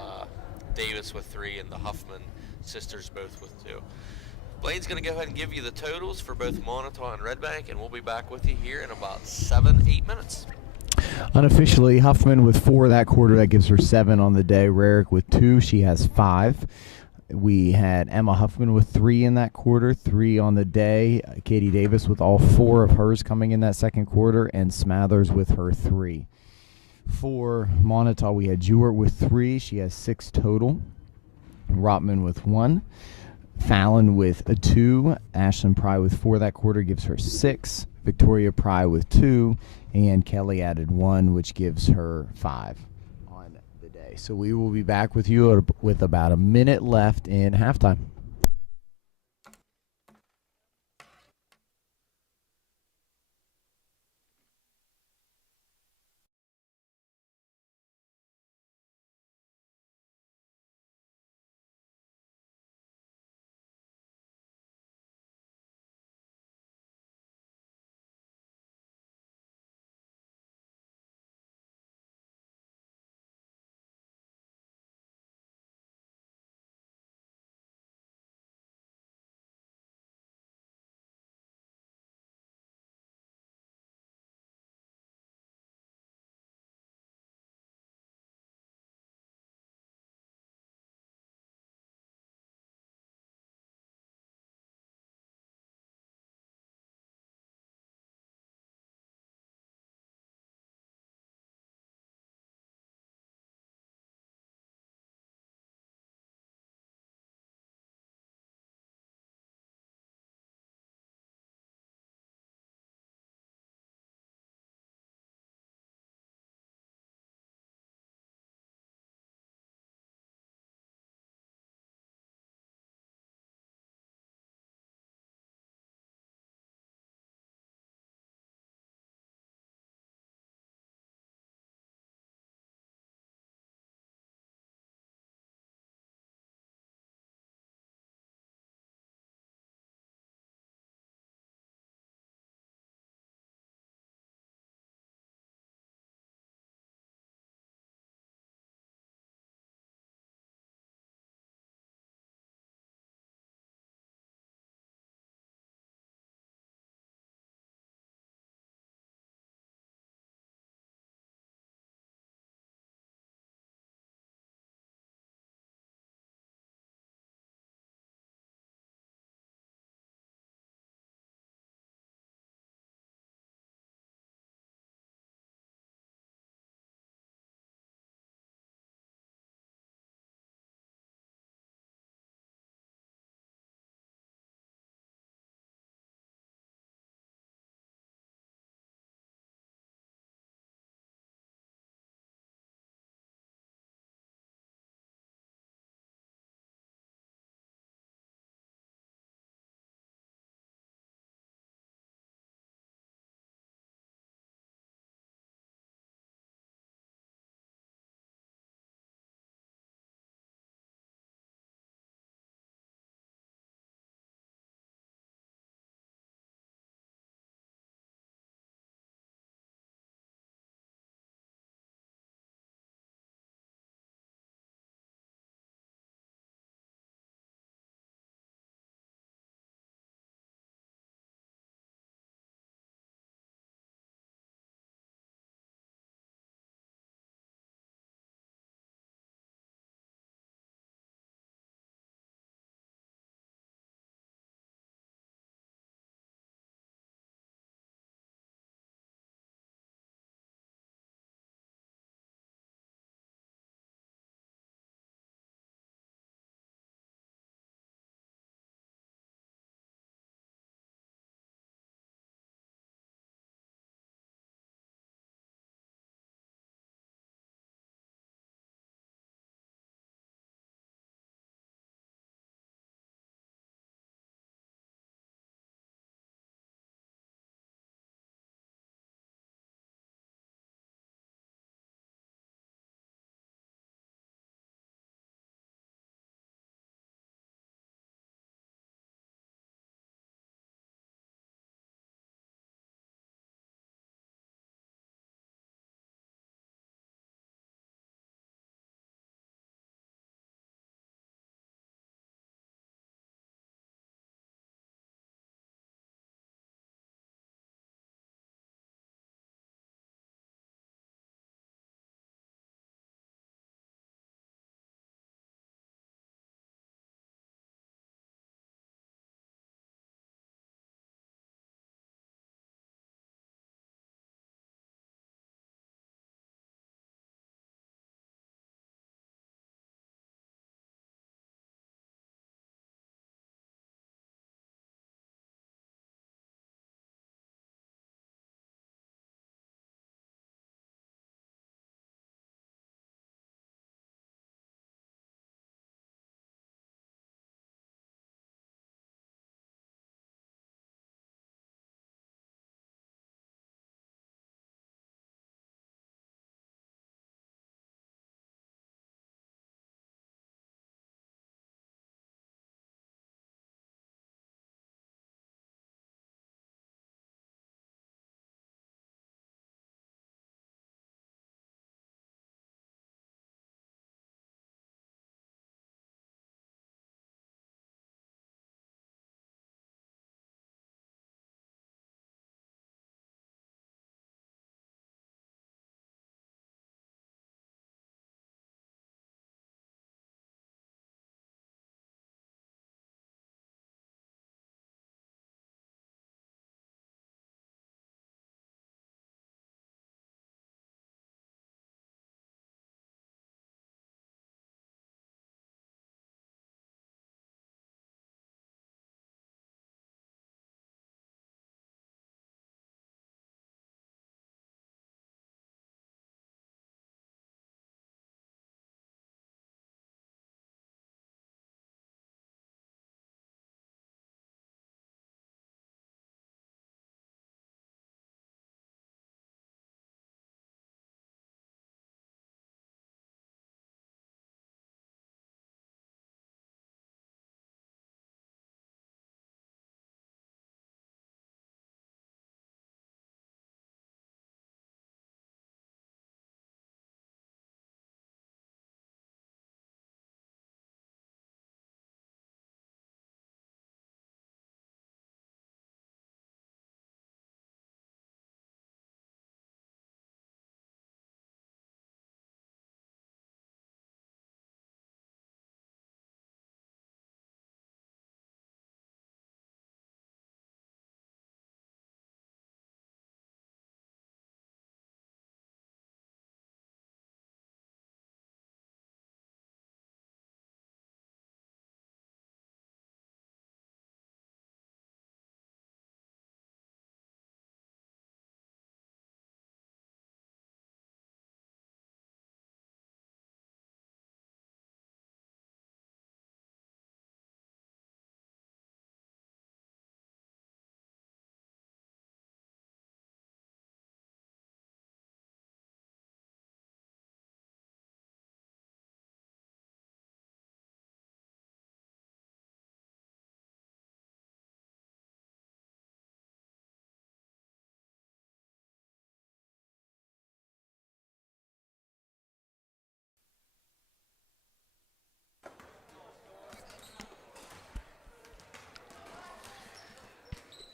Davis with 3 and the Huffman sisters both with 2. Blaine's going to go ahead and give you the totals for both Moniteau and Redbank, and we'll be back with you here in about 7-8 minutes. Unofficially, Huffman with 4 that quarter. That gives her 7 on the day. Rarick with 2. She has 5. We had Emma Huffman with 3 in that quarter, 3 on the day. Katie Davis with all 4 of hers coming in that second quarter, and Smathers with her 3. For Moniteau, we had Jewett with 3. She has 6 total. Rotman with 1. Fallon with a 2. Ashlyn Pry with 4 that quarter gives her 6. Victoria Pry with 2. And Kelly added 1, which gives her 5 on the day. So we will be back with you with about a minute left in halftime.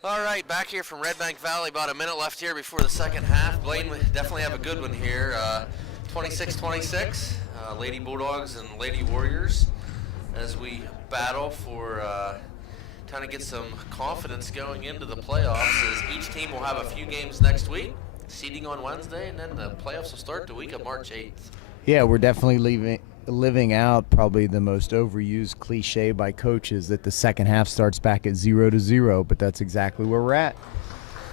All right, back here from Redbank Valley, about a minute left here before the second half. Blaine, we definitely have a good one here. 26-26, Lady Bulldogs and Lady Warriors, as we battle for trying to get some confidence going into the playoffs, as each team will have a few games next week, seeding on Wednesday, and then the playoffs will start the week of March 8th. Yeah, we're definitely living out probably the most overused cliche by coaches that the second half starts back at 0-0, but that's exactly where we're at.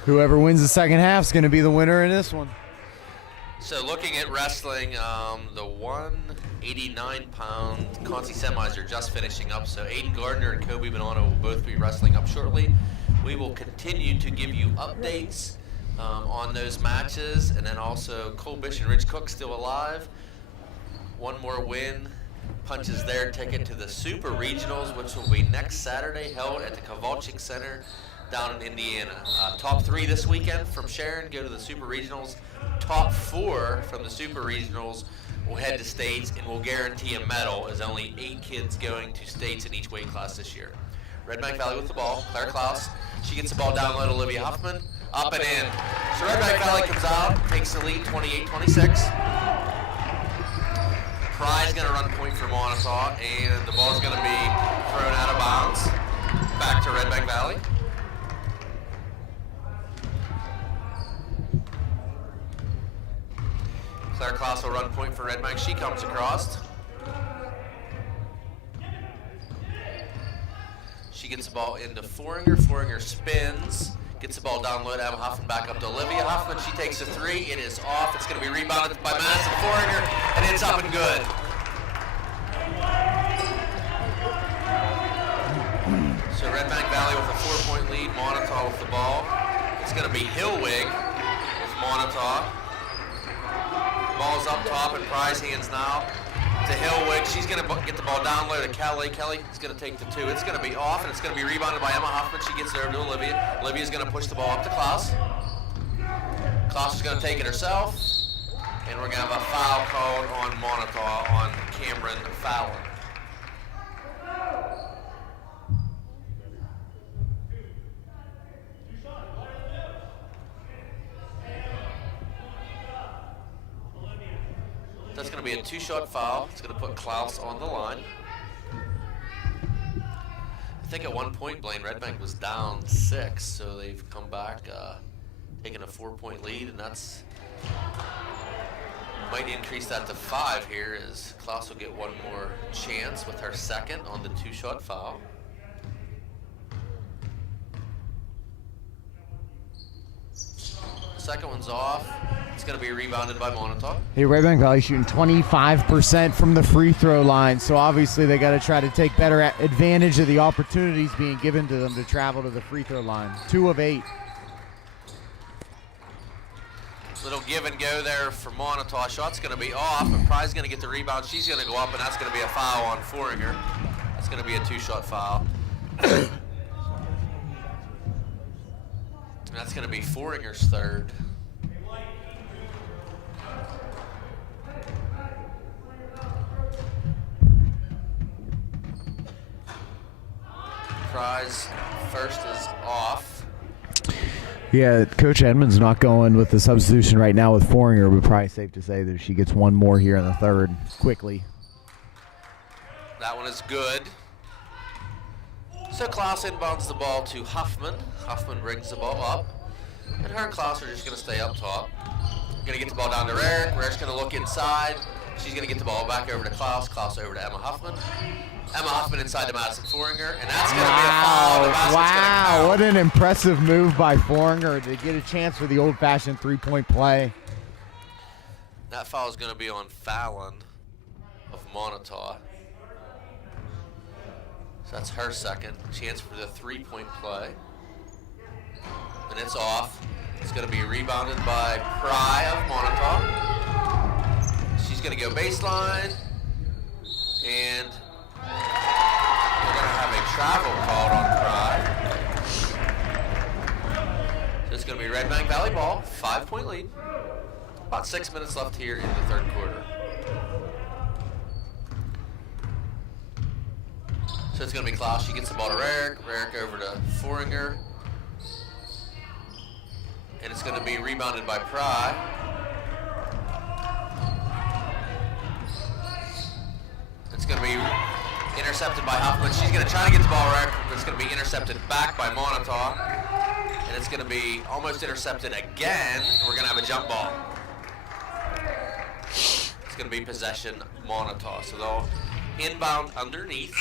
Whoever wins the second half is going to be the winner in this one. So looking at wrestling, the 189-pound Conti semis are just finishing up. So Aiden Gardner and Kobe Bonanno will both be wrestling up shortly. We will continue to give you updates on those matches, and then also Cole Bish and Rich Cook still alive. One more win punches their ticket to the Super Regionals, which will be next Saturday, held at the Kowalczyk Center down in Indiana. Top 3 this weekend from Sharon go to the Super Regionals. Top 4 from the Super Regionals will head to states, and will guarantee a medal, as only 8 kids going to states in each weight class this year. Redbank Valley with the ball. Claire Klaus. She gets the ball down low to Olivia Huffman. Up and in. So Redbank Valley comes out, takes the lead 28-26. Pry's going to run point for Moniteau, and the ball's going to be thrown out of bounds. Back to Redbank Valley. Claire Klaus will run point for Redbank. She comes across. She gets the ball into Foringer. Foringer spins. Gets the ball down low to Emma Huffman, back up to Olivia Huffman. She takes a 3. It is off. It's going to be rebounded by Madison Foringer, and it's up and good. So Redbank Valley with a 4-point lead. Moniteau with the ball. It's going to be Hillwig with Moniteau. Ball's up top in Pry's hands now to Hillwig. She's going to get the ball down low to Kelly. Kelly is going to take the 2. It's going to be off, and it's going to be rebounded by Emma Huffman. She gets it over to Olivia. Olivia's going to push the ball up to Klaus. Klaus is going to take it herself, and we're going to have a foul called on Moniteau on Cameron Fallon. That's going to be a 2-shot foul. It's going to put Klaus on the line. I think at one point, Blaine, Redbank was down 6, so they've come back, taking a 4-point lead, and that's might increase that to 5 here, as Klaus will get one more chance with her second on the 2-shot foul. Second one's off. It's going to be rebounded by Moniteau. Hey, Redbank Valley shooting 25% from the free throw line, so obviously they got to try to take better advantage of the opportunities being given to them to travel to the free throw line. 2 of 8. Little give and go there for Moniteau. Shot's going to be off, but Pry's going to get the rebound. She's going to go up, and that's going to be a foul on Foringer. That's going to be a 2-shot foul. And that's going to be Foringer's 3rd. Pry's first is off. Yeah, Coach Edmonds not going with the substitution right now with Foringer, but probably safe to say that she gets one more here in the 3rd quickly. That one is good. So Klaus inbounds the ball to Huffman. Huffman brings the ball up, and her and Klaus are just going to stay up top. Going to get the ball down to Rarick. Rarick's going to look inside. She's going to get the ball back over to Klaus. Klaus over to Emma Huffman. Emma Huffman inside to Madison Foringer, and that's going to be a foul. The basket's gonna count. What an impressive move by Foringer to get a chance for the old-fashioned 3-point play. That foul is going to be on Fallon of Moniteau. So that's her second chance for the 3-point play. And it's off. It's going to be rebounded by Pry of Moniteau. She's going to go baseline, and we're going to have a travel called on Pry. So it's going to be Redbank Valley ball, 5-point lead. About 6 minutes left here in the 3rd quarter. So it's going to be Klaus. She gets the ball to Rarick. Rarick over to Foringer. And it's going to be rebounded by Pry. It's going to be intercepted by Huffman. She's going to try to get the ball right, but it's going to be intercepted back by Moniteau. And it's going to be almost intercepted again. And we're going to have a jump ball. It's going to be possession Moniteau. So they'll inbound underneath.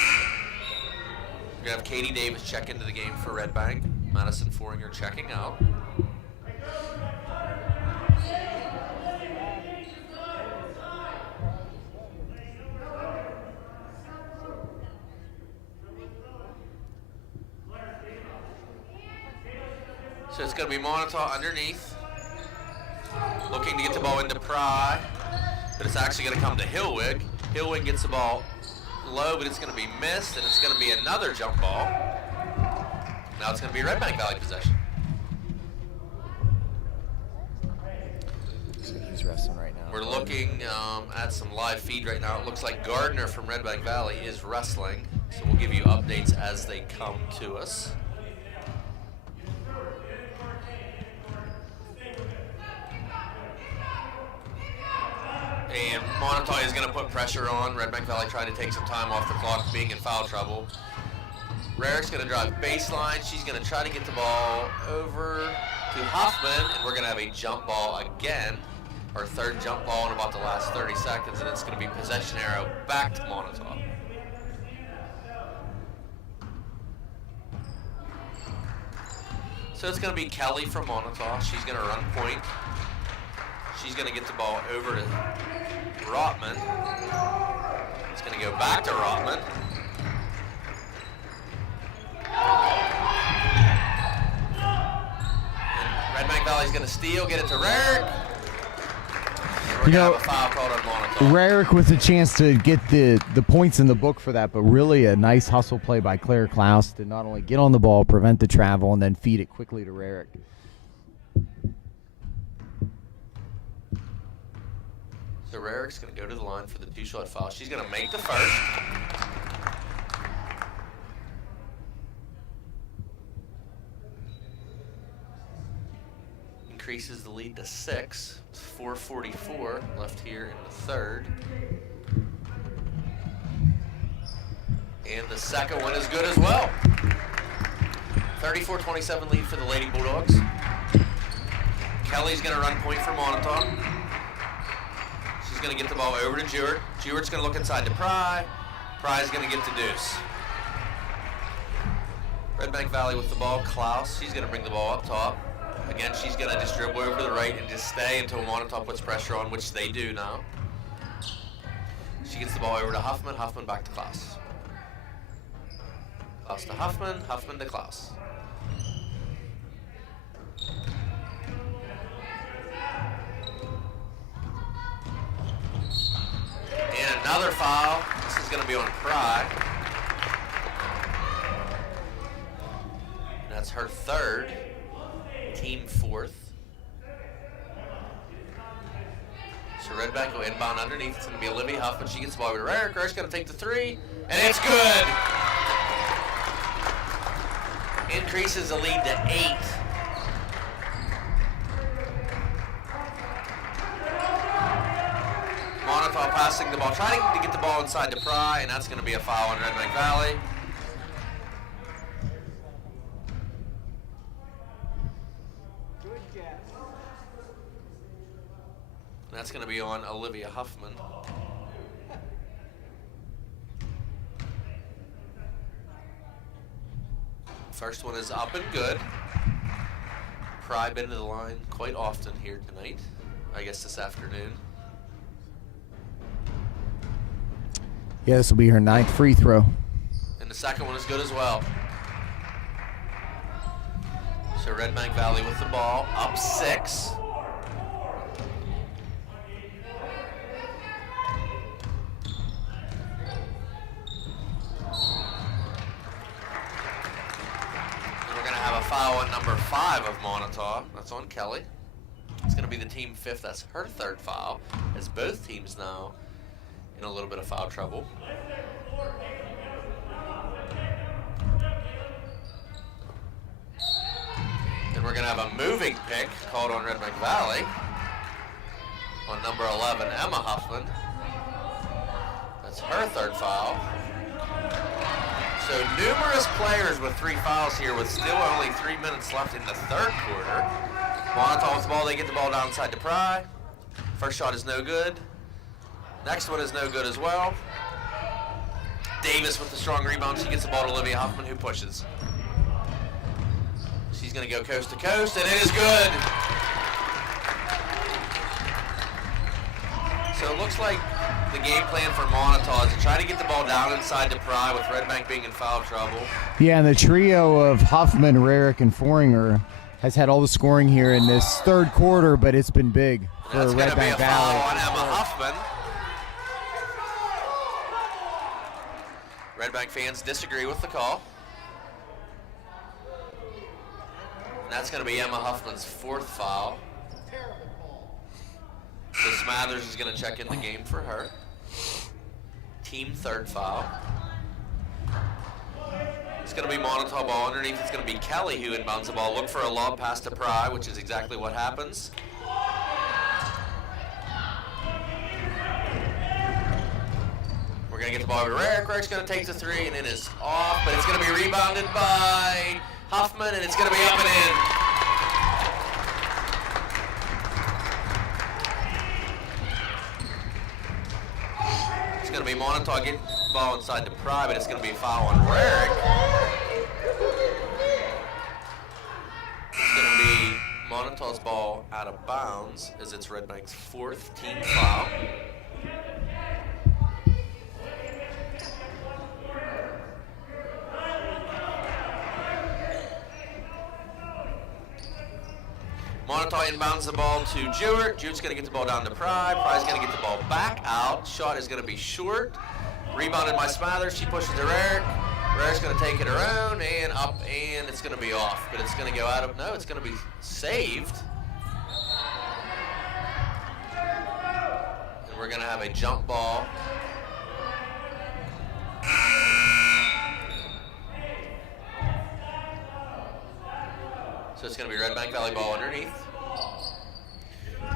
We're going to have Katie Davis check into the game for Redbank. Madison Foringer checking out. So it's going to be Moniteau underneath, looking to get the ball into Pry, but it's actually going to come to Hillwig. Hillwig gets the ball low, but it's going to be missed, and it's going to be another jump ball. Now it's going to be Redbank Valley possession. So he's wrestling right now. We're looking at some live feed right now. It looks like Gardner from Redbank Valley is wrestling, so we'll give you updates as they come to us. And Moniteau is going to put pressure on. Redbank Valley trying to take some time off the clock, being in foul trouble. Rarick's going to drive baseline. She's going to try to get the ball over to Huffman, and we're going to have a jump ball again. Our third jump ball in about the last 30 seconds, and it's going to be possession arrow back to Moniteau. So it's going to be Kelly from Moniteau. She's going to run point. She's going to get the ball over to Rotman. It's going to go back to Rotman. And Redbank Valley's going to steal, get it to Rarick. And we're going to have a foul called on Moniteau. Rarick with a chance to get the points in the book for that, but really a nice hustle play by Claire Klaus to not only get on the ball, prevent the travel, and then feed it quickly to Rarick. So Rarick's going to go to the line for the two-shot foul. She's going to make the first. Increases the lead to 6. It's 4:44 left here in the third. And the second one is good as well. 34-27 lead for the Lady Bulldogs. Kelly's going to run point for Moniteau. She's going to get the ball over to Jewett. Jewett's going to look inside to Pry. Pry's going to get the deuce. Redbank Valley with the ball. Klaus, she's going to bring the ball up top. Again, she's going to just dribble over to the right and just stay until Moniteau puts pressure on, which they do now. She gets the ball over to Huffman. Huffman back to Klaus. Klaus to Huffman. Huffman to Klaus. And another foul. This is going to be on Pry. That's her third, team fourth. So Redbank will inbound underneath. It's going to be Olivia Huffman. She gets the ball over to Rarick. Rarick's going to take the three, and it's good. Increases the lead to 8. Moniteau passing the ball, trying to get the ball inside to Pry, and that's going to be a foul on Redbank Valley. Good catch. That's going to be on Olivia Huffman. First one is up and good. Pry been to the line quite often here tonight. I guess this afternoon. Yeah, this will be her 9th free throw. And the second one is good as well. So Redbank Valley with the ball, up 6. And we're going to have a foul on number 5 of Moniteau. That's on Kelly. It's going to be the team 5th. That's her 3rd foul, as both teams now in a little bit of foul trouble. And we're we're going to have a moving pick called on Redbank Valley on number 11, Emma Huffman. That's her third foul. So numerous players with 3 fouls here with still only 3 minutes left in the third quarter. Moniteau with the ball, they get the ball down inside to Pry. First shot is no good. Next one is no good as well. Davis with the strong rebound. She gets the ball to Olivia Huffman, who pushes. She's going to go coast to coast, and it is good. So it looks like the game plan for Moniteau is to try to get the ball down inside to Pry with Redbank being in foul trouble. Yeah, and the trio of Huffman, Rarick, and Foringer has had all the scoring here in this third quarter, but it's been big for That's going to be a Redbank foul Valley. on Emma Huffman. Redbank fans disagree with the call. And that's going to be Emma Huffman's 4th foul. So Smathers is going to check in the game for her. Team 3rd foul. It's going to be Moniteau ball underneath. It's going to be Kelly who inbounds the ball. Look for a lob pass to Pry, which is exactly what happens. We're going to get the ball over to Rarick. Rarick's going to take the 3, and it is off, but it's going to be rebounded by Huffman, and it's going to be up and in. It's going to be Moniteau getting the ball inside to Pry, but it's going to be a foul on Rarick. It's going to be Moniteau's ball out of bounds as it's Redbank's 4th team foul. Moniteau inbounds the ball to Jewett. Jewett's going to get the ball down to Pry. Pry's going to get the ball back out. Shot is going to be short. Rebounded by Smathers. She pushes to Rarick. Rarick's going to take it around and up, and it's going to be off. But it's going to go out of, no, it's going to be saved. And we're going to have a jump ball. So it's going to be Redbank Valley ball underneath.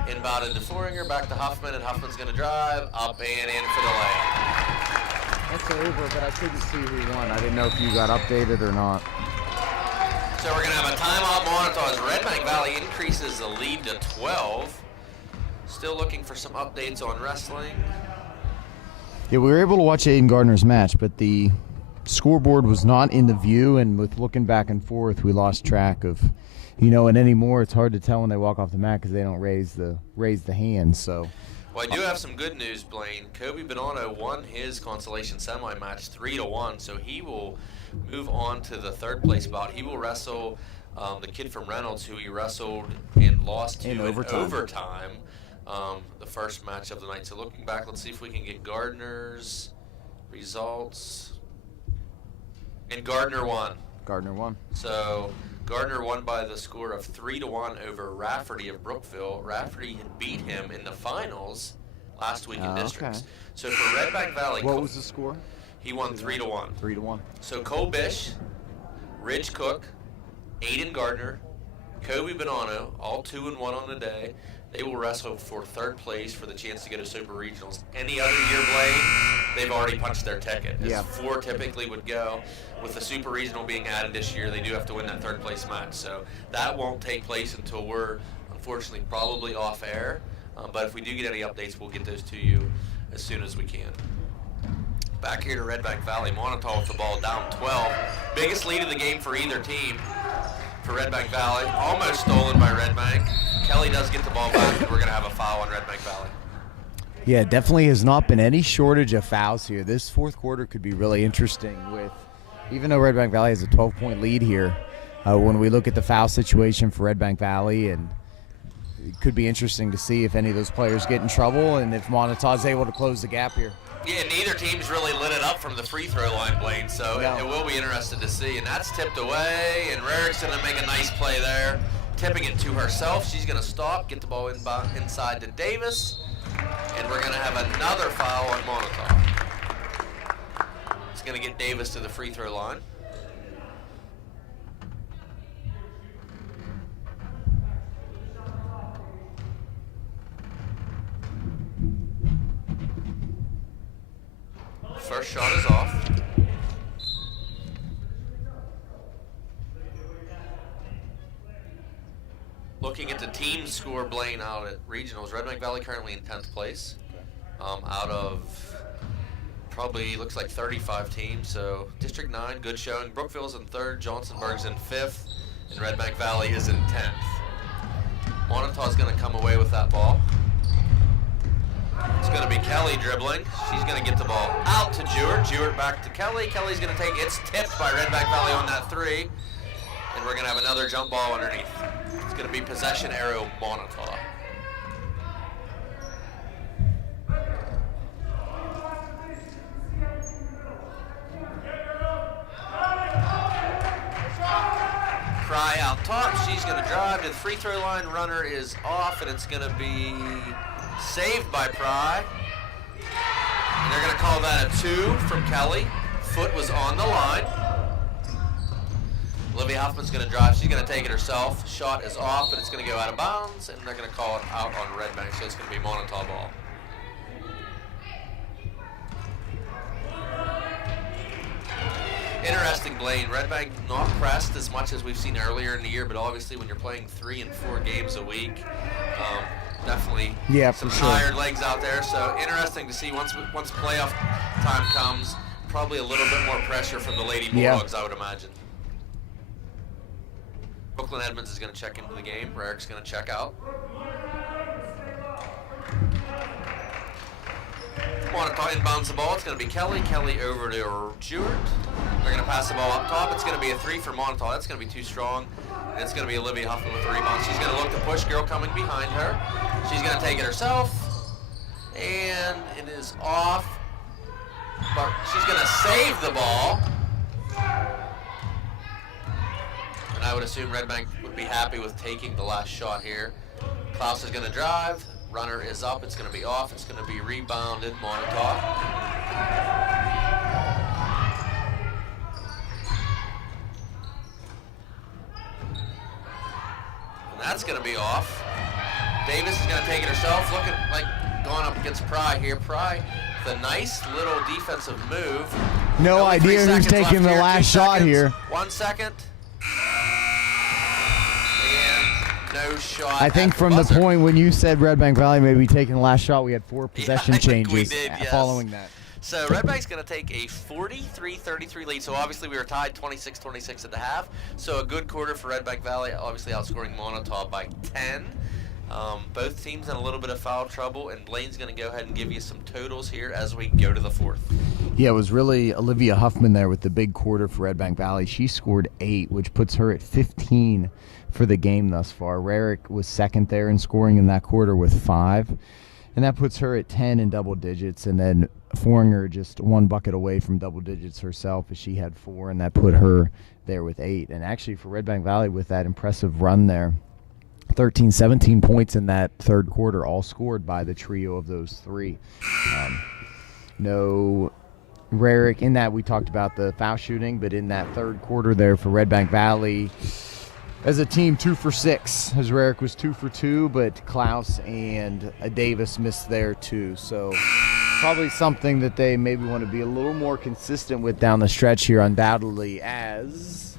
Inbound into Foringer, back to Huffman, and Huffman's going to drive up and in for the layup. That's over, but I couldn't see who won. I didn't know if you got updated or not. So we're going to have a timeout Moniteau as Redbank Valley increases the lead to 12. Still looking for some updates on wrestling. Yeah, we were able to watch Aiden Gardner's match, but the scoreboard was not in the view, and with looking back and forth, we lost track of, and anymore it's hard to tell when they walk off the mat because they don't raise the hand. So, well, I do have some good news, Blaine. Kobe Bonanno won his consolation semi match 3-1, so he will move on to the 3rd place bout. He will wrestle the kid from Reynolds, who he wrestled and lost to in overtime. The first match of the night. So looking back, let's see if we can get Gardner's results. And Gardner won. Gardner won. So Gardner won by the score of 3-1 over Rafferty of Brookville. Rafferty had beat him in the finals last week in districts. Okay. So for Redbank Valley, What was the score? He won 3-1. 3-1. So Cole Bish, Ridge Cook, Aiden Gardner, Kobe Bonanno, all 2-1 on the day. They will wrestle for 3rd place for the chance to go to Super Regionals. Any other year, Blaine, they've already punched their ticket. As 4 typically would go. With the Super Regional being added this year, they do have to win that 3rd place match. So that won't take place until we're, unfortunately, probably off air. But if we do get any updates, we'll get those to you as soon as we can. Back here to Redbank Valley, Moniteau with the ball down 12. Biggest lead of the game for either team. For Redbank Valley, almost stolen by Redbank. Kelly does get the ball back, and we're going to have a foul on Redbank Valley. Yeah, definitely has not been any shortage of fouls here. This 4th quarter could be really interesting with, even though Redbank Valley has a 12-point lead here, when we look at the foul situation for Redbank Valley, and it could be interesting to see if any of those players get in trouble and if Moniteau is able to close the gap here. Yeah, neither team's really lit it up from the free throw line, Blaine, so it will be interesting to see. And that's tipped away, and Rarick's going to make a nice play there. Tipping it to herself. She's going to stop, get the ball inside to Davis, and we're going to have another foul on Moniteau. It's going to get Davis to the free throw line. first shot is off. Looking at the team score, Blaine, out at regionals, Redbank Valley currently in 10th place. Out of probably looks like 35 teams. So District 9, good showing. Brookville's in 3rd, Johnsonburg's in 5th, and Redbank Valley is in 10th. Monitau's going to come away with that ball. It's going to be Kelly dribbling. She's going to get the ball out to Jewett. Jewett back to Kelly. Kelly's going to take it's tipped by Redbank Valley on that 3. And we're going to have another jump ball underneath. It's going to be possession arrow Moniteau. Pry out top. She's going to drive to the free throw line. Runner is off, and it's going to be saved by Pry. And they're going to call that a 2 from Kelly. Foot was on the line. Olivia Huffman's going to drive. She's going to take it herself. Shot is off, but it's going to go out of bounds, and they're going to call it out on Redbank, so it's going to be Moniteau ball. Interesting, Blaine. Redbank not pressed as much as we've seen earlier in the year, but obviously when you're playing 3 and 4 games a week, definitely some tired legs out there. So interesting to see once playoff time comes, probably a little bit more pressure from the Lady Bulldogs, I would imagine. Brooklyn Edmonds is going to check into the game. Rarick's going to check out. Moniteau inbounds the ball. It's going to be Kelly. Kelly over to Jewett. They're going to pass the ball up top. It's going to be a 3 for Moniteau. That's going to be too strong. And it's going to be Olivia Huffman with the rebound. She's going to look to push. Girl coming behind her. She's going to take it herself. And it is off. But she's going to save the ball. And I would assume Redbank would be happy with taking the last shot here. Klaus is going to drive. Runner is up. It's going to be off. It's going to be rebounded. Moniteau. And that's going to be off. Davis is going to take it herself. Looking like going up against Pry here. Pry, the nice little defensive move. No idea who's taking the last shot here. 1 second. No shot. I think from the point when you said Redbank Valley may be taking the last shot, we had 4 possession changes we did, yes. Following that. So Redbank's going to take a 43-33 lead. So obviously we were tied 26-26 at the half. So a good quarter for Redbank Valley, obviously outscoring Moniteau by 10. Both teams in a little bit of foul trouble, and Blaine's going to go ahead and give you some totals here as we go to the 4th. Yeah, it was really Olivia Huffman there with the big quarter for Redbank Valley. She scored 8, which puts her at 15 for the game thus far. Rarick was second there in scoring in that quarter with 5, and that puts her at 10 in double digits. And then Foringer just 1 bucket away from double digits herself, as she had 4, and that put her there with 8. And actually for Redbank Valley, with that impressive run there, 13, 17 points in that 3rd quarter, all scored by the trio of those 3. No Rarick in that. We talked about the foul shooting, but in that 3rd quarter there for Redbank Valley, as a team, 2 for 6. As Rarick was 2 for 2, but Klaus and Davis missed there too. So probably something that they maybe want to be a little more consistent with down the stretch here, undoubtedly, as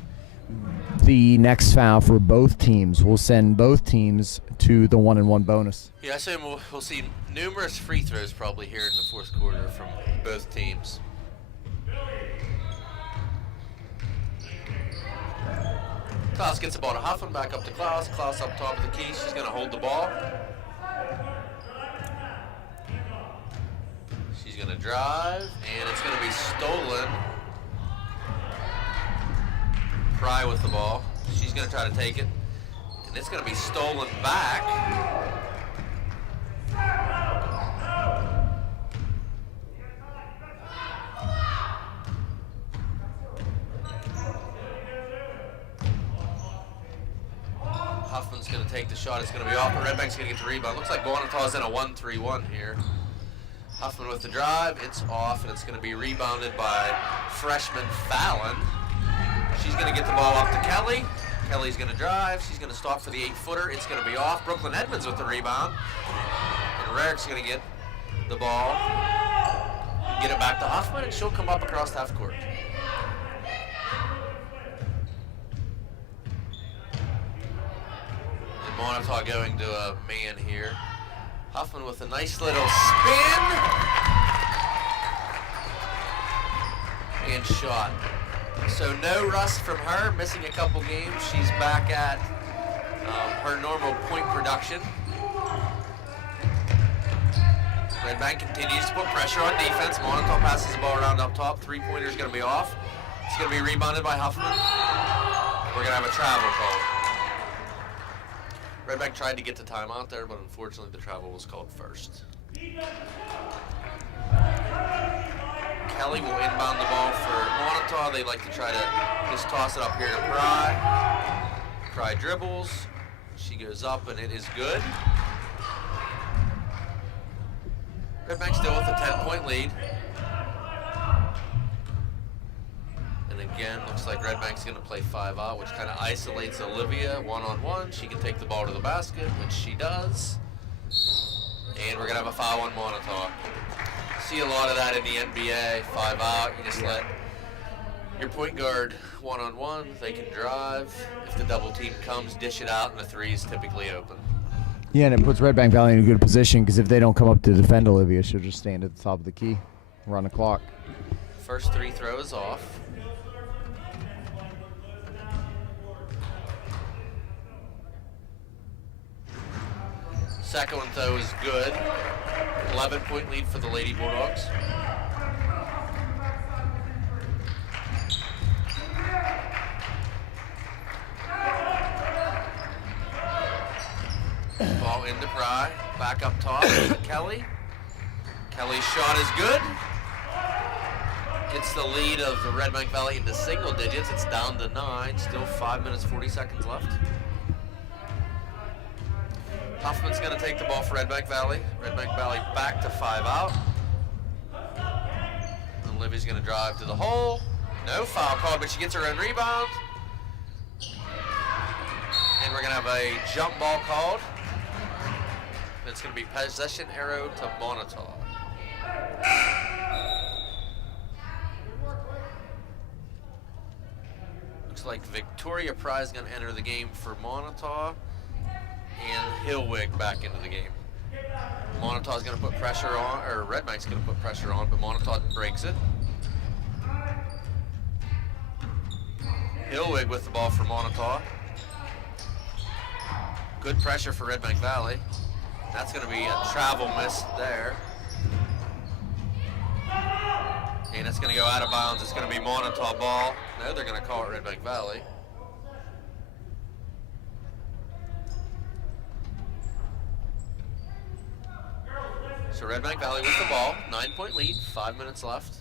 the next foul for both teams will send both teams to the 1-and-1 bonus. Yeah, I assume we'll see numerous free throws probably here in the 4th quarter from both teams. Klaus gets the ball to Huffman, back up to Klaus. Klaus up top of the key. She's going to hold the ball. She's going to drive, and it's going to be stolen. Pry with the ball. She's going to try to take it, and it's going to be stolen back. Huffman's going to take the shot. It's going to be off, but Redbank's going to get the rebound. Looks like Monitau's in a 1-3-1 here. Huffman with the drive. It's off, and it's going to be rebounded by freshman Fallon. She's going to get the ball up to Kelly. Kelly's going to drive. She's going to stop for the 8-footer. It's going to be off. Brooklyn Edmonds with the rebound. And Rarick's going to get the ball. get it back to Huffman, and she'll come up across half court. And Moniteau going to a man here. Huffman with a nice little spin. And shot. So no rust from her, missing a couple games. She's back at her normal point production. Redbank continues to put pressure on defense. Moniteau passes the ball around up top. Three-pointer is going to be off. It's going to be rebounded by Huffman. We're going to have a travel call. Redbank tried to get the timeout there, but unfortunately the travel was called first. Kelly will inbound the ball for Moniteau. They like to try to just toss it up here to Pry. Pry dribbles. She goes up, and it is good. Redbank still with a 10-point lead. And again, looks like Redbank's going to play 5-out, which kind of isolates Olivia one-on-one. She can take the ball to the basket, which she does. And we're going to have a foul on Moniteau. See a lot of that in the NBA, 5-out. You just let your point guard one-on-one. They can drive. If the double team comes, dish it out, and the three is typically open. Yeah, and it puts Redbank Valley in a good position because if they don't come up to defend Olivia, she'll just stand at the top of the key, run the clock. First three throw is off. Second one, though, is good. 11-point lead for the Lady Bulldogs. Ball into Pry. Back up top to Kelly. Kelly's shot is good. Gets the lead of the Redbank Valley into single digits. It's down to 9. Still 5 minutes, 40 seconds left. Huffman's going to take the ball for Redbank Valley. Redbank Valley back to 5-out. And Olivia's going to drive to the hole. No foul called, but she gets her own rebound. And we're going to have a jump ball called. It's going to be possession arrow to Moniteau. Looks like Victoria Pry is going to enter the game for Moniteau. And Hillwig back into the game. Moniteau's going to put pressure on, or Redbank's going to put pressure on, but Moniteau breaks it. Hillwig with the ball for Moniteau. Good pressure for Redbank Valley. That's going to be a travel miss there. And it's going to go out of bounds. It's going to be Moniteau ball. No, they're going to call it Redbank Valley. So Redbank Valley with the ball, 9-point lead, 5 minutes left.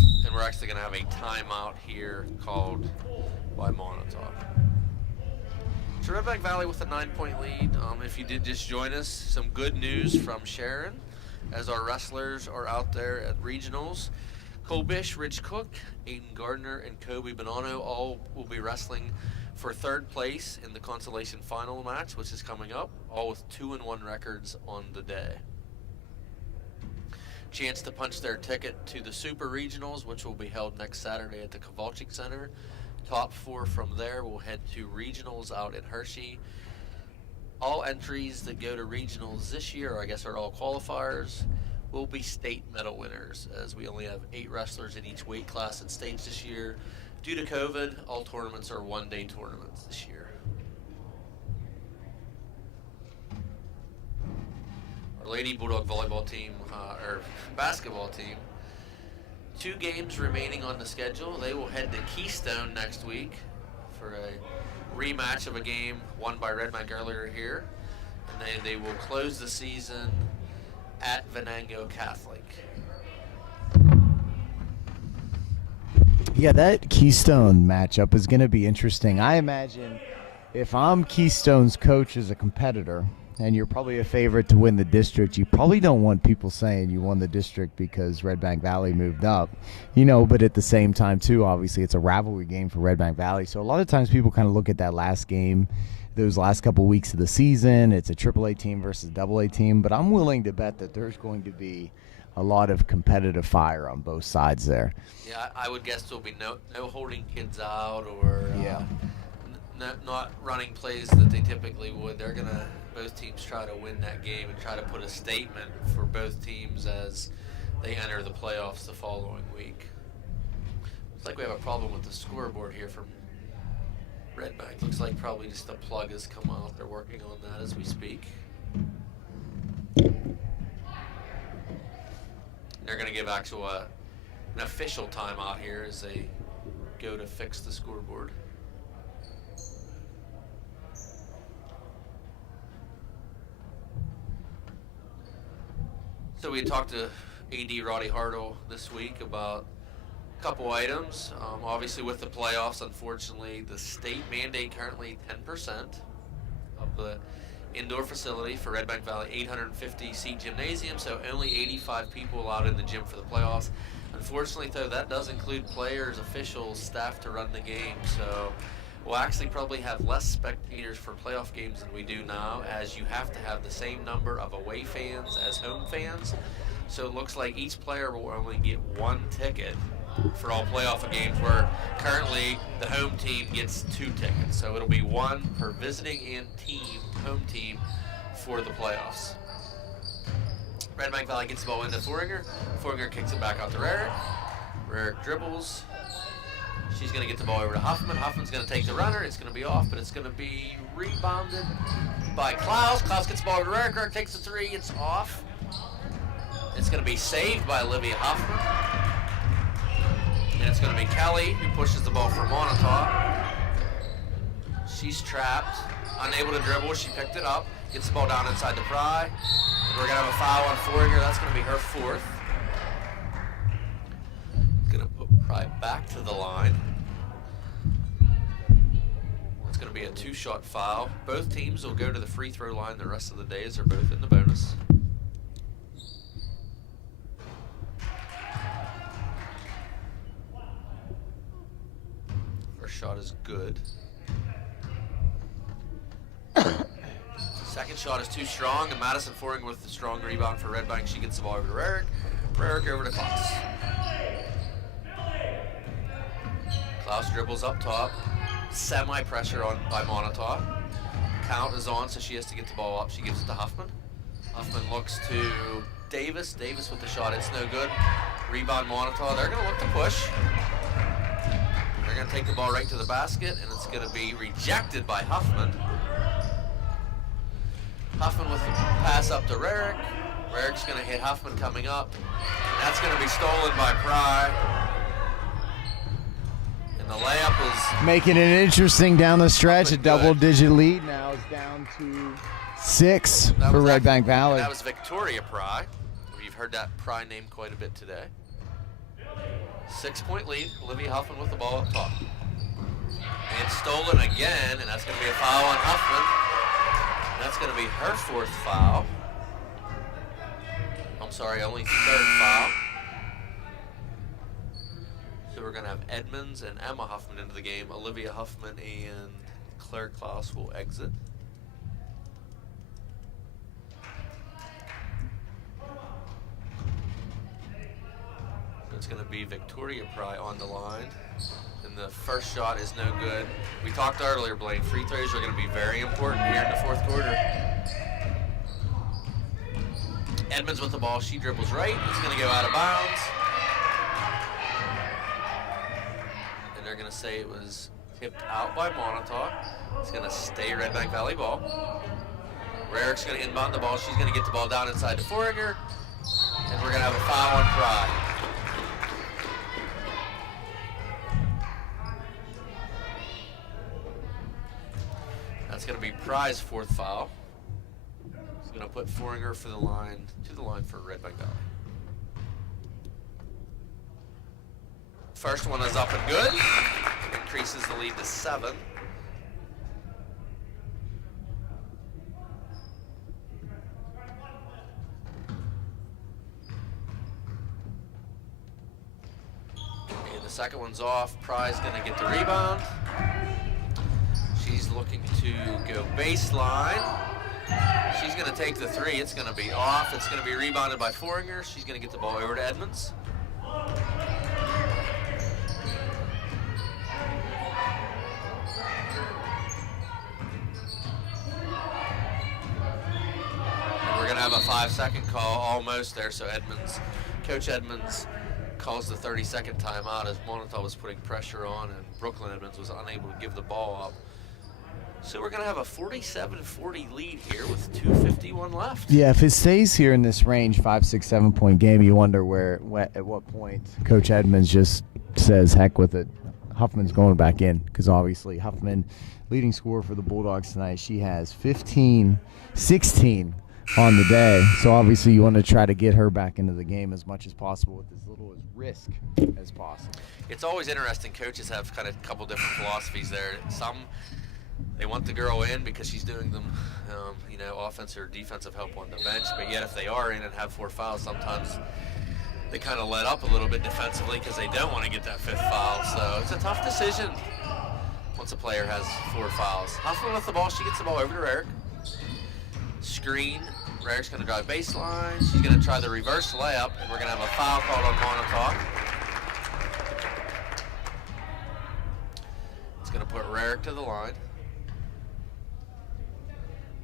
And we're actually going to have a timeout here called by Moniteau. So Redbank Valley with a 9-point lead. If you did just join us, some good news from Sharon as our wrestlers are out there at regionals. Cole Bish, Rich Cook, Aiden Gardner, and Kobe Bonanno all will be wrestling for third place in the consolation final match, which is coming up, all with 2-1 records on the day. Chance to punch their ticket to the Super Regionals, which will be held next Saturday at the Kowalczyk Center. Top 4 from there will head to regionals out in Hershey. All entries that go to regionals this year, or I guess are all qualifiers, will be state medal winners, as we only have 8 wrestlers in each weight class at stage this year. Due to COVID, all tournaments are one-day tournaments this year. Our Lady Bulldog volleyball team, or basketball team, 2 games remaining on the schedule. They will head to Keystone next week for a rematch of a game won by Redbank earlier here. And then they will close the season at Venango Catholic. Yeah, that Keystone matchup is going to be interesting. I imagine if I'm Keystone's coach as a competitor, and you're probably a favorite to win the district, you probably don't want people saying you won the district because Redbank Valley moved up, but at the same time too, obviously it's a rivalry game for Redbank Valley. So a lot of times people kind of look at that last game those last couple weeks of the season. It's a AAA team versus AA team, but I'm willing to bet that there's going to be a lot of competitive fire on both sides there. Yeah, I would guess there'll be no holding kids out or not running plays that they typically would. They're going to, both teams try to win that game and try to put a statement for both teams as they enter the playoffs the following week. Looks like we have a problem with the scoreboard here from Redbank. Looks like probably just the plug has come out. They're working on that as we speak. They're going to give actual an official timeout here as they go to fix the scoreboard. So we talked to AD Roddy Hartle this week about a couple items. Obviously with the playoffs, unfortunately, the state mandate currently 10% of the indoor facility for Redbank Valley 850 seat gymnasium, so only 85 people allowed in the gym for the playoffs. Unfortunately though, that does include players, officials, staff to run the game, so we'll actually probably have less spectators for playoff games than we do now, as you have to have the same number of away fans as home fans. So it looks like each player will only get one ticket for all playoff games, where currently the home team gets 2 tickets. So it'll be one per visiting and home team for the playoffs. Redbank Valley gets the ball into Foringer. Foringer kicks it back out to Rarick. Rarick dribbles. She's going to get the ball over to Huffman. Huffman's going to take the runner. It's going to be off, but it's going to be rebounded by Klaus. Klaus gets the ball over to Rarick. Rarick takes the 3. It's off. It's going to be saved by Olivia Huffman. And it's going to be Kelly who pushes the ball for Moniteau. She's trapped, unable to dribble. She picked it up, gets the ball down inside the Pry. And we're going to have a foul on Foringer. That's going to be her 4th. Going to put Pry back to the line. It's going to be a 2-shot foul. Both teams will go to the free throw line the rest of the days. They're both in the bonus. First shot is good. Second shot is too strong, and Madison Foringer with the strong rebound for Redbank. She gets the ball over to Rarick. Rarick over to Klaus. Klaus dribbles up top. Semi-pressure on by Moniteau. Count is on, so she has to get the ball up. She gives it to Huffman. Huffman looks to Davis. Davis with the shot. It's no good. Rebound Moniteau. They're going to look to push. They're going to take the ball right to the basket, and it's going to be rejected by Huffman. Huffman with the pass up to Rarick. Rarick's going to hit Huffman coming up. And that's going to be stolen by Pry. And the layup is... making it interesting down the stretch. A double-digit lead now is down to 6 for Redbank Valley. That was Victoria Pry. We've heard that Pry name quite a bit today. 6-point lead. Olivia Huffman with the ball up top. And stolen again, and that's going to be a foul on Huffman. That's going to be her 4th foul. I'm sorry, only 3rd foul. So we're going to have Edmonds and Emma Huffman into the game. Olivia Huffman and Claire Klaus will exit. So it's going to be Victoria Pry on the line. And the first shot is no good. We talked earlier, Blaine, free throws are going to be very important here in the 4th quarter. Edmonds with the ball. She dribbles right. It's going to go out of bounds. And they're going to say it was tipped out by Moniteau. It's going to stay Redbank Valley ball. Rarick's going to inbound the ball. She's going to get the ball down inside to Foringer. And we're going to have a foul on Pry. That's going to be Pry's 4th foul. He's going to put Foringer to the line for Redbank Valley. First one is up and good. Increases the lead to 7. And the second one's off. Pry's going to get the rebound. She's looking to go baseline. She's going to take the three. It's going to be off. It's going to be rebounded by Foringer. She's going to get the ball over to Edmonds. And we're going to have a 5-second call almost there. So Coach Edmonds calls the 30-second timeout as Moniteau was putting pressure on and Brooklyn Edmonds was unable to give the ball up. So we're going to have a 47-40 lead here with 2:51 left. Yeah, if it stays here in this range, 5, 6, 7-point game, you wonder at what point Coach Edmonds just says, heck with it. Huffman's going back in because obviously Huffman, leading scorer for the Bulldogs tonight, she has 15, 16 on the day. So obviously you want to try to get her back into the game as much as possible with as little risk as possible. It's always interesting. Coaches have kind of a couple different philosophies there. Some, they want the girl in because she's doing them, offense or defensive help on the bench. But yet if they are in and have 4 fouls, sometimes they kind of let up a little bit defensively because they don't want to get that 5th foul. So it's a tough decision once a player has 4 fouls. Huffman with the ball. She gets the ball over to Rarick. Screen. Rarick's going to drive baseline. She's going to try the reverse layup, and we're going to have a foul called on Moniteau. It's going to put Rarick to the line.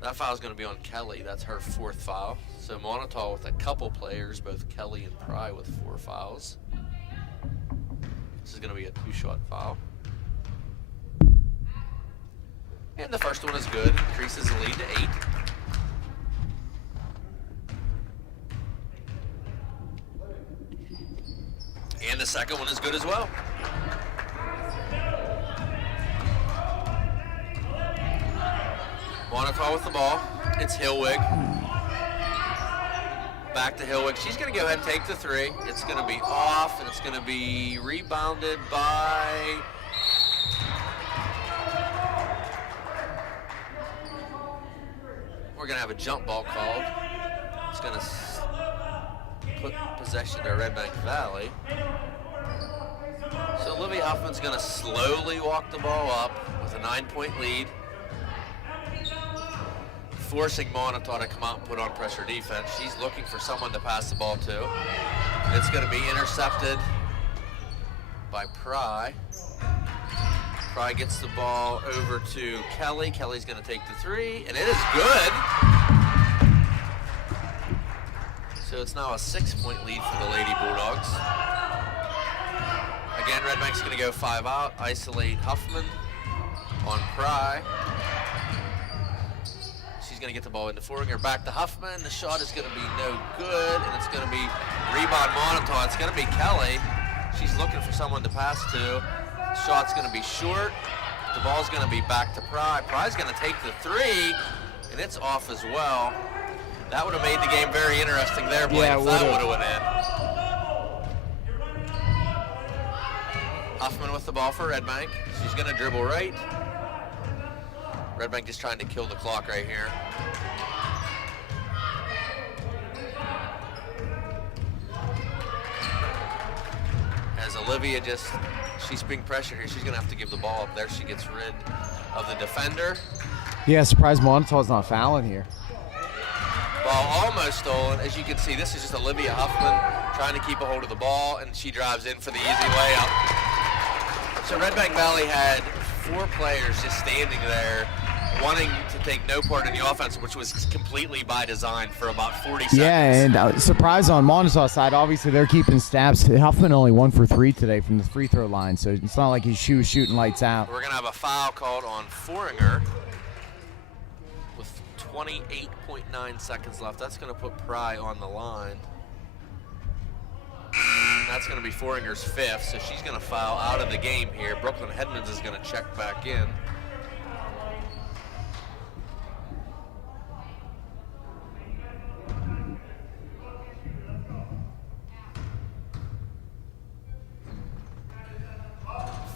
That foul is going to be on Kelly. That's her 4th foul. So Moniteau with a couple players, both Kelly and Pry with 4 fouls. This is going to be a 2-shot foul. And the first one is good. Increases the lead to 8. And the second one is good as well. Moniteau with the ball. It's Hillwig. Back to Hillwig. She's going to go ahead and take the 3. It's going to be off, and it's going to be rebounded by... We're going to have a jump ball called. It's going to put possession to Redbank Valley. So Olivia Huffman's going to slowly walk the ball up with a 9-point lead, forcing Moniteau to come out and put on pressure defense. She's looking for someone to pass the ball to. It's going to be intercepted by Pry. Pry gets the ball over to Kelly. Kelly's going to take the 3, and it is good. So it's now a 6-point lead for the Lady Bulldogs. Again, Redbank's going to go 5 out, isolate Huffman on Pry. She's going to get the ball into Foringer, back to Huffman. The shot is going to be no good, and it's going to be rebound Moniteau. It's going to be Kelly. She's looking for someone to pass to. Shot's going to be short. The ball's going to be back to Pry. Pry's going to take the 3, and it's off as well. That would have made the game very interesting there, Blaine, if that would have went in. Huffman with the ball for Redbank. She's going to dribble right. Redbank just trying to kill the clock right here. As Olivia she's being pressured here. She's going to have to give the ball up there. She gets rid of the defender. Yeah, surprised Moniteau's not fouling here. Ball almost stolen. As you can see, this is just Olivia Huffman trying to keep a hold of the ball, and she drives in for the easy layup. So Redbank Valley had 4 players just standing there wanting to take no part in the offense, which was completely by design for about 40 seconds. Yeah, and surprise on Moniteau's side. Obviously, they're keeping stabs. Huffman only 1 for 3 today from the free throw line, so it's not like he's shooting lights out. We're going to have a foul called on Foringer with 28.9 seconds left. That's going to put Pry on the line. That's going to be Foringer's 5th, so she's going to foul out of the game here. Brooklyn Edmonds is going to check back in.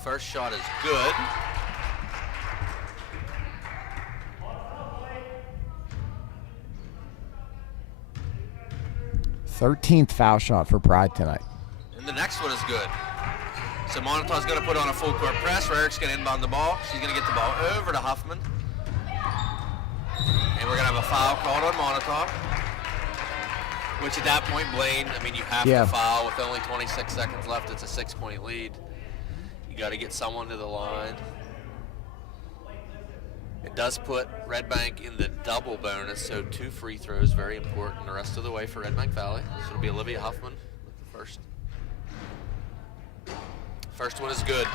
First shot is good. Thirteenth foul shot for Pride tonight. And the next one is good. So Moniteau's going to put on a full court press. Rarick's going to inbound the ball. She's going to get the ball over to Huffman. And we're going to have a foul called on Moniteau. Which at that point, Blaine, I mean, you have to foul with only 26 seconds left. It's a 6-point lead. You got to get someone to the line. It does put Redbank in the double bonus, so 2 free throws, very important the rest of the way for Redbank Valley. So it'll be Olivia Huffman with the first. First one is good.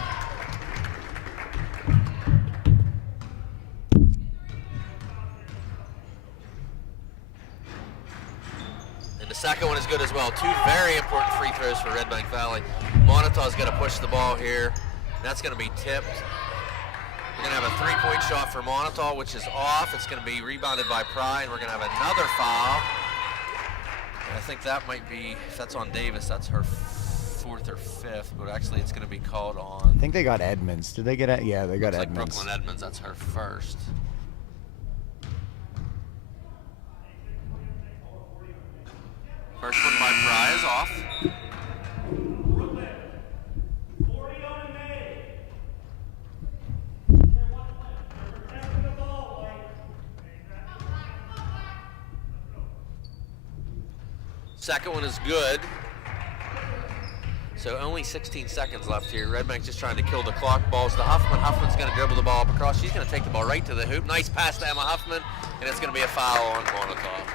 And the second one is good as well. 2 very important free throws for Redbank Valley. Moniteau's going to push the ball here. That's going to be tipped. We're going to have a 3-point shot for Moniteau, which is off. It's going to be rebounded by Pry, and we're going to have another foul. And I think that might be, if that's on Davis, that's her 4th or 5th, but actually it's going to be called on. I think they got Edmonds. Did they get it? Yeah, they got Looks Edmonds. like Brooklyn Edmonds, that's her 1st. First one by Pry is off. Second one is good. So only 16 seconds left here. Redbank's just trying to kill the clock. Ball's to Huffman. Huffman's going to dribble the ball up across. She's going to take the ball right to the hoop. Nice pass to Emma Huffman, and it's going to be a foul on Moniteau.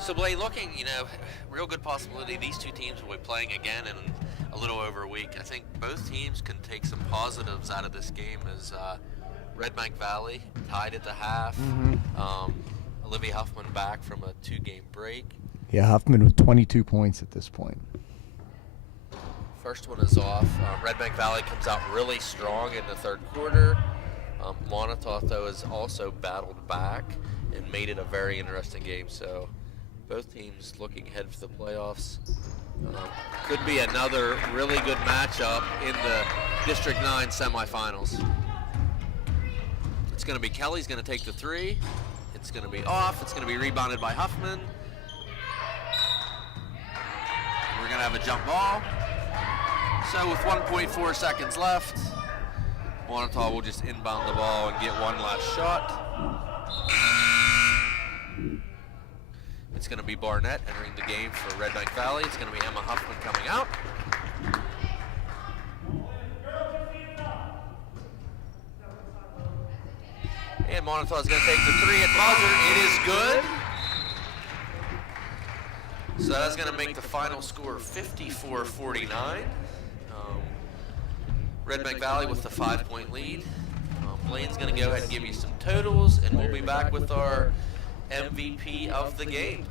So Blaine, looking, real good possibility these two teams will be playing again in a little over a week. I think both teams can take some positives out of this game as Redbank Valley tied at the half. Olivia Huffman back from a 2-game break. Yeah, Huffman with 22 points at this point. First one is off. Redbank Valley comes out really strong in the third quarter. Moniteau, though, has also battled back and made it a very interesting game. So both teams looking ahead for the playoffs. Could be another really good matchup in the District 9 semifinals. It's going to be Kelly's going to take the 3. It's going to be off. It's going to be rebounded by Huffman. We're going to have a jump ball. So with 1.4 seconds left, Moniteau will just inbound the ball and get one last shot. It's going to be Barnett entering the game for Redbank Valley. It's going to be Emma Huffman coming out. And Moniteau is going to take the 3 at buzzer. It is good. So that's going to make the final score 54-49. Redbank Valley with the 5-point lead. Blaine's going to go ahead and give you some totals, and we'll be back with our MVP of the game.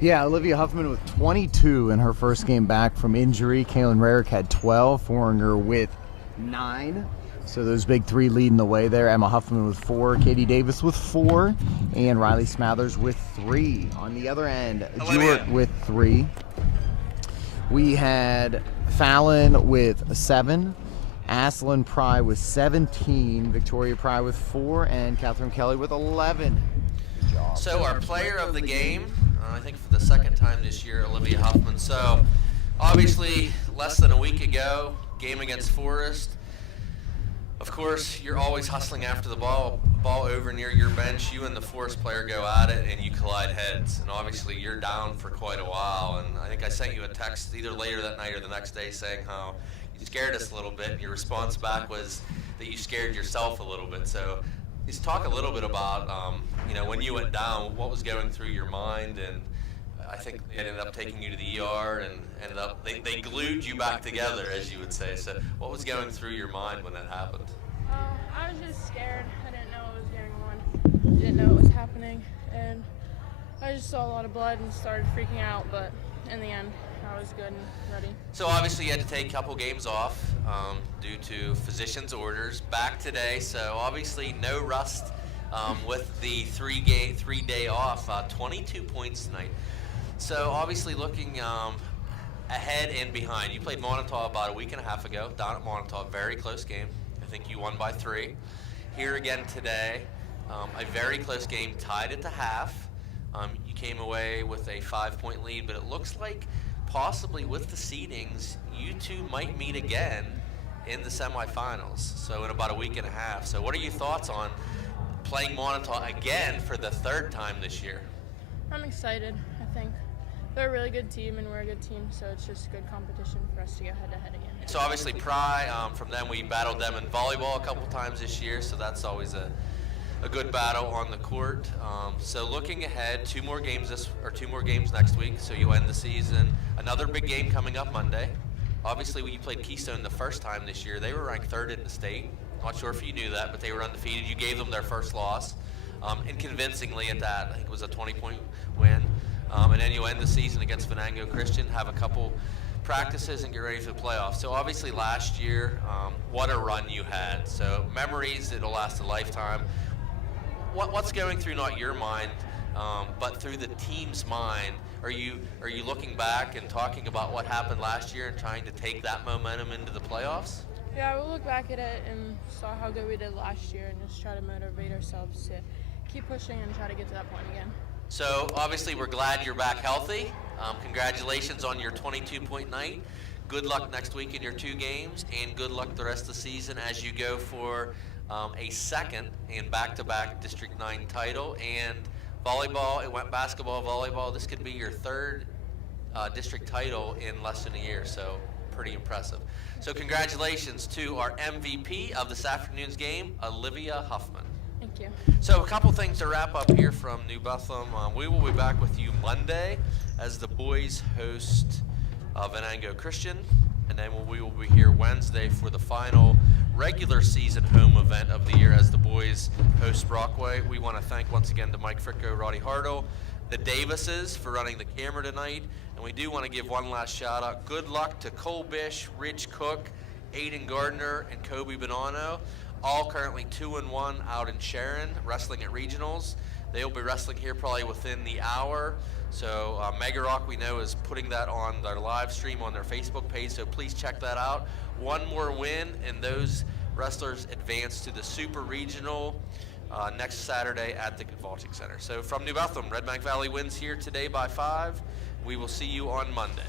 Yeah, Olivia Huffman with 22 in her first game back from injury. Kaylin Rarick had 12, Foringer with 9. So those big 3 leading the way there. Emma Huffman with 4, Katie Davis with 4, and Riley Smathers with 3. On the other end, Jewett with 3. We had Fallon with 7, Aslan Pry with 17, Victoria Pry with 4, and Catherine Kelly with 11. Good job. So our player of the game, I think for the second time this year, Olivia Huffman. So obviously less than a week ago, game against Forest. Of course, you're always hustling after the ball over near your bench. You and the Forest player go at it, and you collide heads. And obviously, you're down for quite a while. And I think I sent you a text either later that night or the next day saying how you scared us a little bit. And your response back was that you scared yourself a little bit. So just talk a little bit about, when you went down, what was going through your mind. And I think they ended up taking you to the ER and they glued you back together, as you would say. So what was going through your mind when that happened? I was just scared. I didn't know what was going on. Didn't know what was happening. And I just saw a lot of blood and started freaking out. But in the end, I was good and ready. So obviously you had to take a couple games off due to physician's orders. Back today, so obviously no rust with the 3-day off. 22 points tonight. So obviously looking ahead and behind. You played Moniteau about a week and a half ago down at Moniteau. Very close game. I think you won by 3. Here again today, a very close game tied at the half. You came away with a 5-point lead, but it looks like possibly with the seedings, you two might meet again in the semifinals, so in about a week and a half. So what are your thoughts on playing Moniteau again for the 3rd time this year? I'm excited. I think they're a really good team and we're a good team, so it's just good competition for us to go head-to-head again. So obviously Pry, from them we battled them in volleyball a couple times this year, so that's always a good battle on the court. So looking ahead, 2 more games next week, so you end the season. Another big game coming up Monday. Obviously, when you played Keystone the first time this year, they were ranked 3rd in the state. Not sure if you knew that, but they were undefeated. You gave them their first loss, and convincingly at that. I think it was a 20-point win. And then you end the season against Venango Christian, have a couple practices, and get ready for the playoffs. So obviously last year, what a run you had. So memories that'll last a lifetime. What's going through not your mind, but through the team's mind? Are you looking back and talking about what happened last year and trying to take that momentum into the playoffs? Yeah, we'll look back at it and saw how good we did last year and just try to motivate ourselves to keep pushing and try to get to that point again. So obviously we're glad you're back healthy. Congratulations on your 22-point night. Good luck next week in your 2 games, and good luck the rest of the season as you go for a 2nd and back-to-back District 9 title. And volleyball, it went basketball, volleyball. This could be your 3rd district title in less than a year, so pretty impressive. So congratulations to our MVP of this afternoon's game, Olivia Huffman. Thank you. So a couple things to wrap up here from New Bethlehem. We will be back with you Monday as the boys host Venango Christian, and then we will be here Wednesday for the final regular season home event of the year as the boys host Brockway. We want to thank once again to Mike Fricko, Roddy Hartle, the Davises for running the camera tonight, and we do want to give one last shout out. Good luck to Cole Bish, Rich Cook, Aiden Gardner, and Kobe Bonanno, all currently 2-1 out in Sharon, wrestling at regionals. They'll be wrestling here probably within the hour. So Mega Rock, we know, is putting that on their live stream on their Facebook page, so please check that out. One more win, and those wrestlers advance to the Super Regional next Saturday at the Varsity Center. So from New Bethlehem, Redbank Valley wins here today by 5. We will see you on Monday.